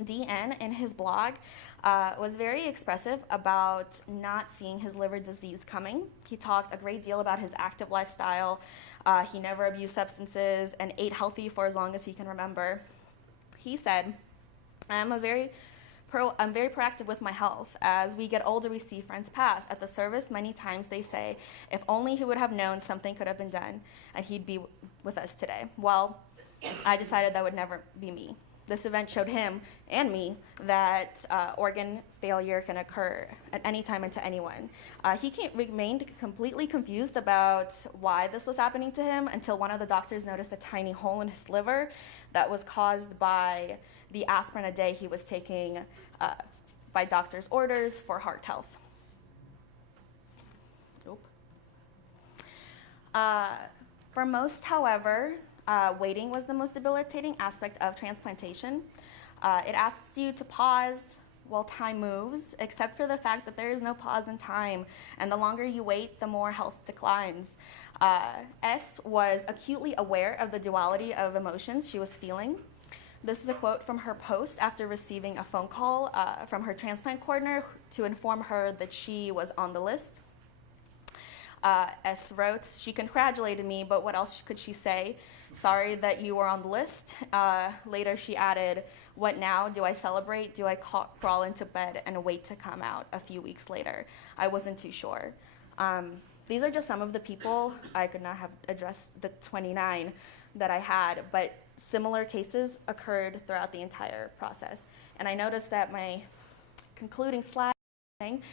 DN, in his blog, was very expressive about not seeing his liver disease coming. He talked a great deal about his active lifestyle. He never abused substances and ate healthy for as long as he can remember. He said, I'm very proactive with my health. As we get older, we see friends pass. At the service, many times they say, if only he would have known something could have been done and he'd be with us today. Well, I decided that would never be me. This event showed him and me that organ failure can occur at any time and to anyone. He remained completely confused about why this was happening to him until one of the doctors noticed a tiny hole in his liver that was caused by the aspirin a day he was taking by doctor's orders for heart health. Nope. For most, however, waiting was the most debilitating aspect of transplantation. It asks you to pause while time moves, except for the fact that there is no pause in time, and the longer you wait, the more health declines. S was acutely aware of the duality of emotions she was feeling. This is a quote from her post after receiving a phone call from her transplant coordinator to inform her that she was on the list. S wrote, she congratulated me, but what else could she say? Sorry that you were on the list. Later she added, what now? Do I celebrate? Do I crawl into bed and wait to come out a few weeks later? I wasn't too sure. These are just some of the people. I could not have addressed the 29 that I had, but similar cases occurred throughout the entire process. And I noticed that my concluding slide,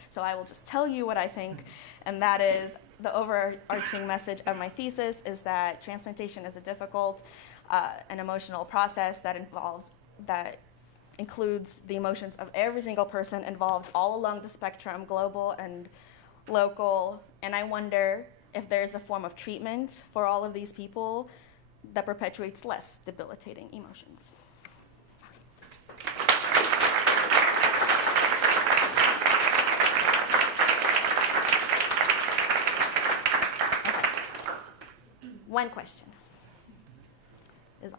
so I will just tell you what I think, and that is the overarching message of my thesis is that transplantation is a difficult and emotional process that includes the emotions of every single person involved all along the spectrum, global and local, and I wonder if there's a form of treatment for all of these people that perpetuates less debilitating emotions. One question is all.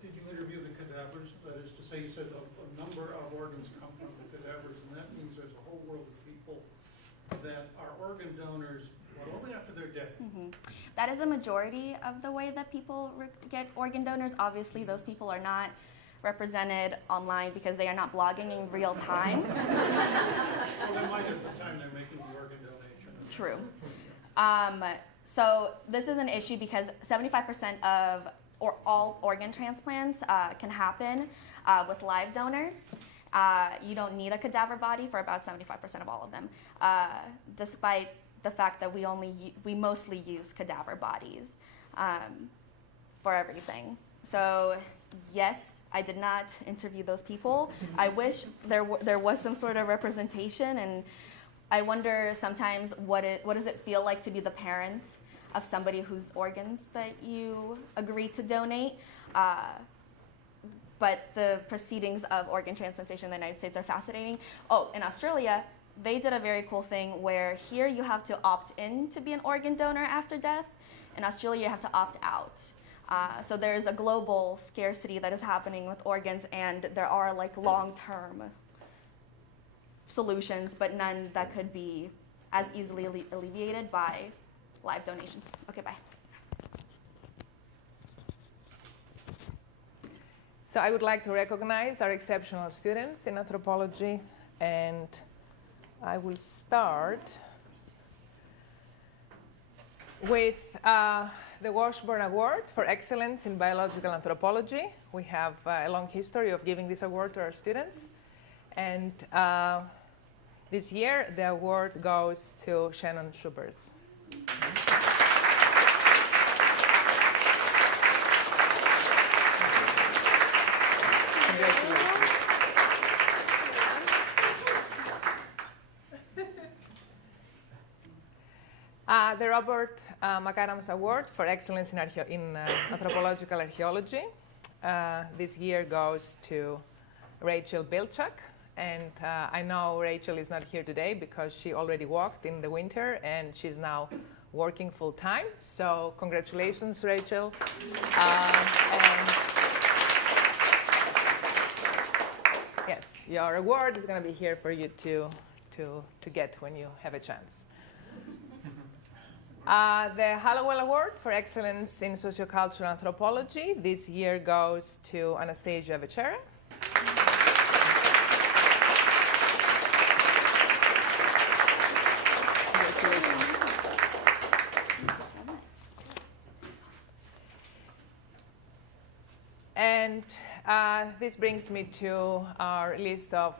Did you interview the cadavers? That is to say, you said a number of organs come from the cadavers, and that means there's a whole world of people that are organ donors, but only after they're dead. Mm-hmm. That is the majority of the way that people get organ donors. Obviously, those people are not represented online because they are not blogging in real time. Well, they might at the time they're making the organ donation. True. So this is an issue because 75% of all organ transplants can happen with live donors. You don't need a cadaver body for about 75% of all of them, despite the fact that we mostly use cadaver bodies for everything. So yes, I did not interview those people. I wish there was some sort of representation, and I wonder sometimes what does it feel like to be the parent of somebody whose organs that you agreed to donate. But the proceedings of organ transplantation in the United States are fascinating. Oh, in Australia, they did a very cool thing where here you have to opt in to be an organ donor after death. In Australia, you have to opt out. So there's a global scarcity that is happening with organs, and there are like long-term solutions, but none that could be as easily alleviated by live donations. Okay, bye. So I would like to recognize our exceptional students in anthropology, and I will start with the Washburn Award for Excellence in Biological Anthropology. We have a long history of giving this award to our students, and this year the award goes to Shannon Schubers. Congratulations. The Robert McAdams Award for Excellence in Anthropological Archaeology this year goes to Rachel Bilchuk. And I know Rachel is not here today because she already walked in the winter and she's now working full time. So congratulations, Rachel. And yes, your award is going to be here for you to get when you have a chance. The Hallowell Award for Excellence in Sociocultural Anthropology this year goes to Anastasia Večera. And this brings me to our list of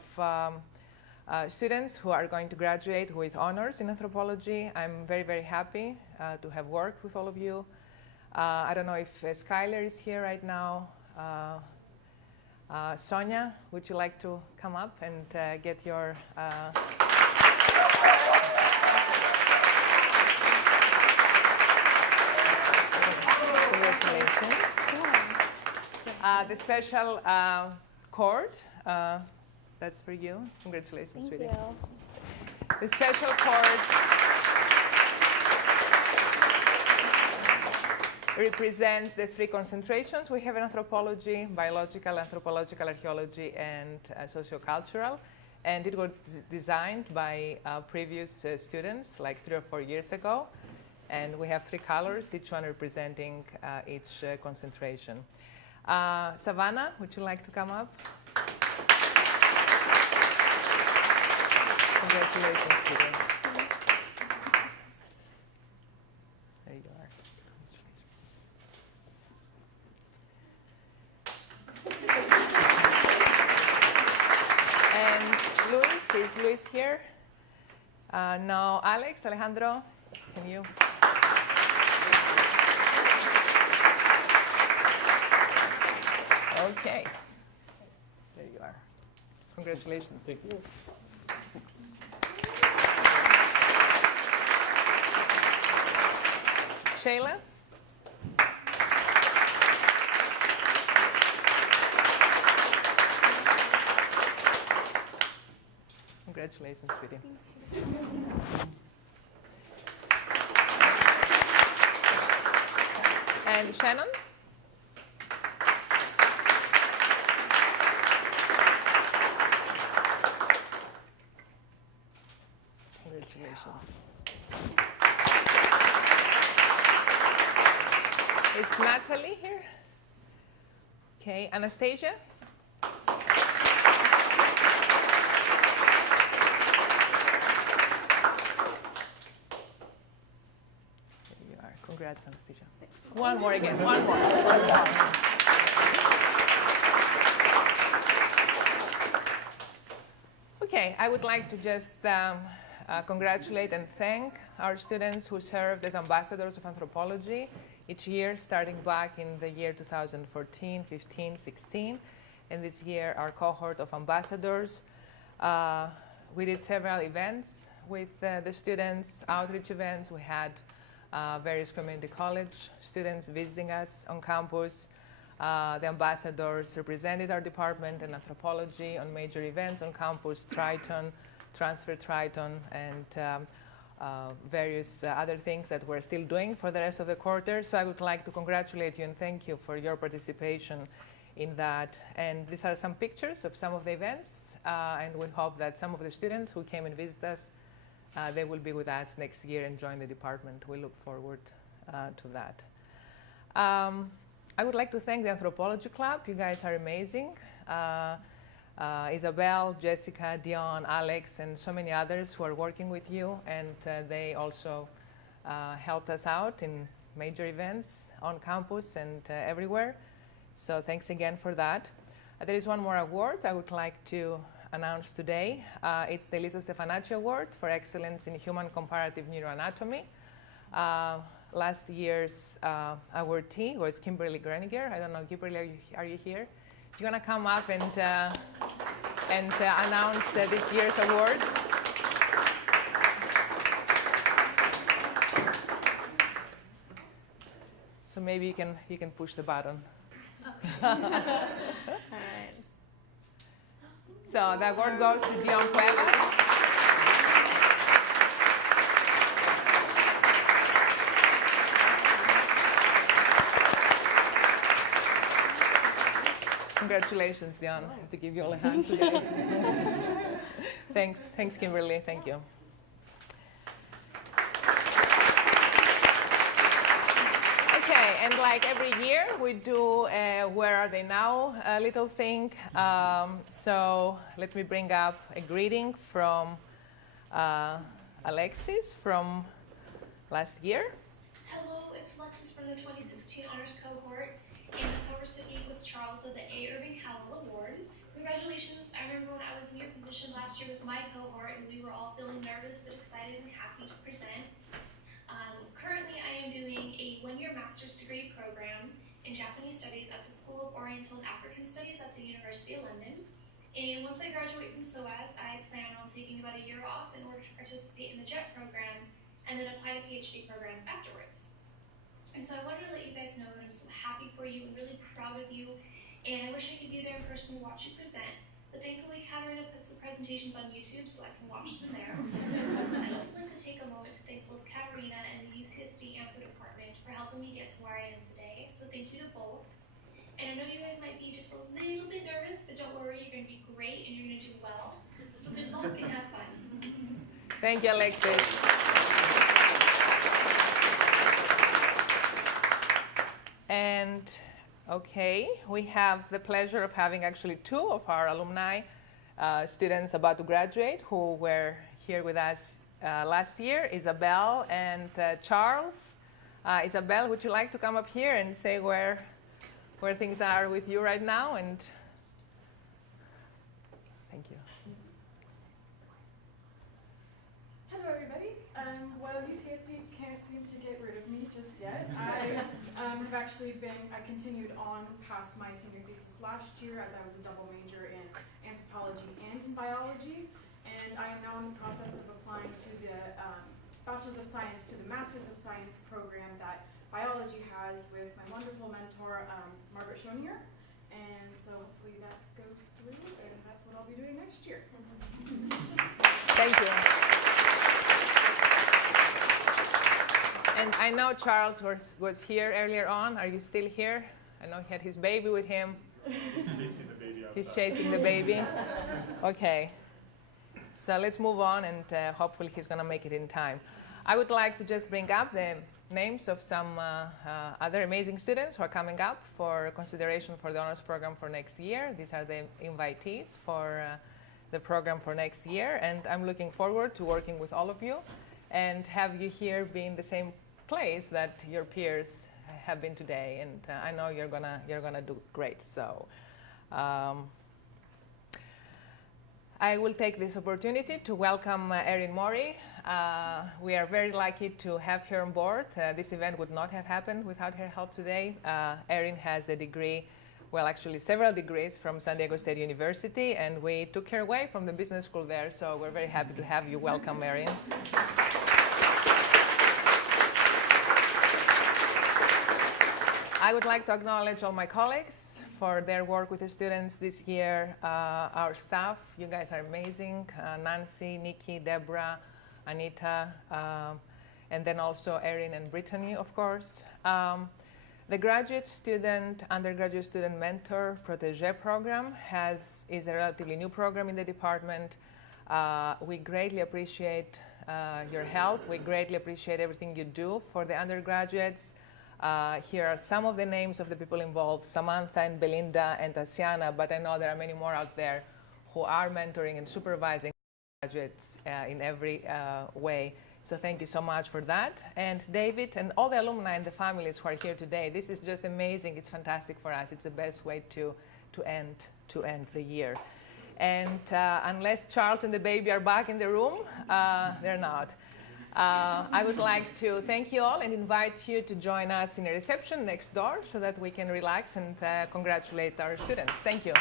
students who are going to graduate with honors in anthropology. I'm very, very happy to have worked with all of you. I don't know if Skylar is here right now. Sonia, would you like to come up and get your... Congratulations. The special cord, that's for you. Congratulations, sweetie. Thank you. The special cord represents the three concentrations we have in anthropology: biological, anthropological archaeology, and sociocultural. And it was designed by previous students like 3 or 4 years ago. And we have 3 colors, each one representing each concentration. Savannah, would you like to come up? Congratulations, Peter. There you are. And Luis, is Luis here? No, Alex, Alejandro, can you? Okay. There you are. Congratulations. Thank you. Shayla? Congratulations, sweetie. And Shannon? Congratulations. Is Natalie here? Okay, Anastasia? Congrats, Anastasia. One more again. One more. One more. Okay, I would like to just congratulate and thank our students who served as ambassadors of anthropology each year, starting back in the year 2014, 15, 16. And this year, our cohort of ambassadors. We did several events with the students, outreach events. We had various community college students visiting us on campus. The ambassadors represented our department in anthropology on major events on campus, Triton, Transfer Triton, and various other things that we're still doing for the rest of the quarter. So I would like to congratulate you and thank you for your participation in that. And these are some pictures of some of the events, and we hope that some of the students who came and visited us, they will be with us next year and join the department. We look forward to that. I would like to thank the Anthropology Club. You guys are amazing. Isabel, Jessica, Dion, Alex, and so many others who are working with you, and they also helped us out in major events on campus and everywhere. So thanks again for that. There is one more award I would like to announce today. It's the Elisa Stefanacci Award for Excellence in Human Comparative Neuroanatomy. Last year's awardee was Kimberly Greniger. I don't know, Kimberly, are you here? Do you want to come up and announce this year's award? So maybe you can push the button. All right. So the award goes to Dion Cuevas. Congratulations, Dion. I have to give you all a hand today. Thanks, Kimberly. Thank you. Okay, and like every year, we do a Where Are They Now little thing. So let me bring up a greeting from Alexis from last year. Hello, it's Alexis from the 2016 Honors Cohort and the co-recipient with Charles of the A. Irving Howell Award. Congratulations. I remember when I was in your position last year with my cohort and we were all feeling nervous but excited and happy to present. Currently, I am doing a one-year master's degree program in Japanese Studies at the School of Oriental and African Studies at the University of London. And once I graduate from SOAS, I plan on taking about a year off in order to participate in the JET program and then apply to PhD programs afterwards. And so I wanted to let you guys know that I'm so happy for you and really proud of you. And I wish I could be there in person to watch you present. But thankfully, Katarina puts the presentations on YouTube so I can watch them there. I'd also like to take a moment to thank both Katarina and the UCSD Anthro department for helping me get to where I am today. So thank you to both. And I know you guys might be just a little bit nervous, but don't worry, you're going to be great and you're going to do well. So good luck and have fun. Thank you, Alexis. And okay, we have the pleasure of having actually two of our alumni students about to graduate who were here with us last year, Isabel and Charles. Isabel, would you like to come up here and say where things are with you right now? And thank you. Hello, everybody. Well, UCSD can't seem to get rid of me just yet. I continued on past my senior thesis last year as I was a double major in anthropology and in biology. And I am now in the process of applying to the Bachelor's of Science to the Master's of Science program that biology has with my wonderful mentor, Margaret Schonier. And so hopefully that goes through, and that's what I'll be doing next year. Thank you. And I know Charles was here earlier on. Are you still here? I know he had his baby with him. He's chasing the baby outside. He's chasing the baby. Okay. So let's move on, and hopefully he's going to make it in time. I would like to just bring up the names of some other amazing students who are coming up for consideration for the honors program for next year. These are the invitees for the program for next year, and I'm looking forward to working with all of you and have you here be in the same place that your peers have been today, and I know you're gonna do great. So I will take this opportunity to welcome Erin Mori. We are very lucky to have her on board. This event would not have happened without her help today. Erin has a degree, well, actually several degrees from San Diego State University, and we took her away from the business school there, so we're very happy to have you. Welcome, Erin. I would like to acknowledge all my colleagues for their work with the students this year. Our staff, you guys are amazing. Nancy, Nikki, Deborah, Anita, and then also Erin and Brittany, of course. The graduate student, undergraduate student mentor protege program is a relatively new program in the department. We greatly appreciate your help. We greatly appreciate everything you do for the undergraduates. Here are some of the names of the people involved: Samantha and Belinda and Tatiana, but I know there are many more out there who are mentoring and supervising graduates in every way. So thank you so much for that. And David and all the alumni and the families who are here today, this is just amazing. It's fantastic for us. It's the best way to end the year. And unless Charles and the baby are back in the room, they're not. I would like to thank you all and invite you to join us in a reception next door so that we can relax and congratulate our students. Thank you.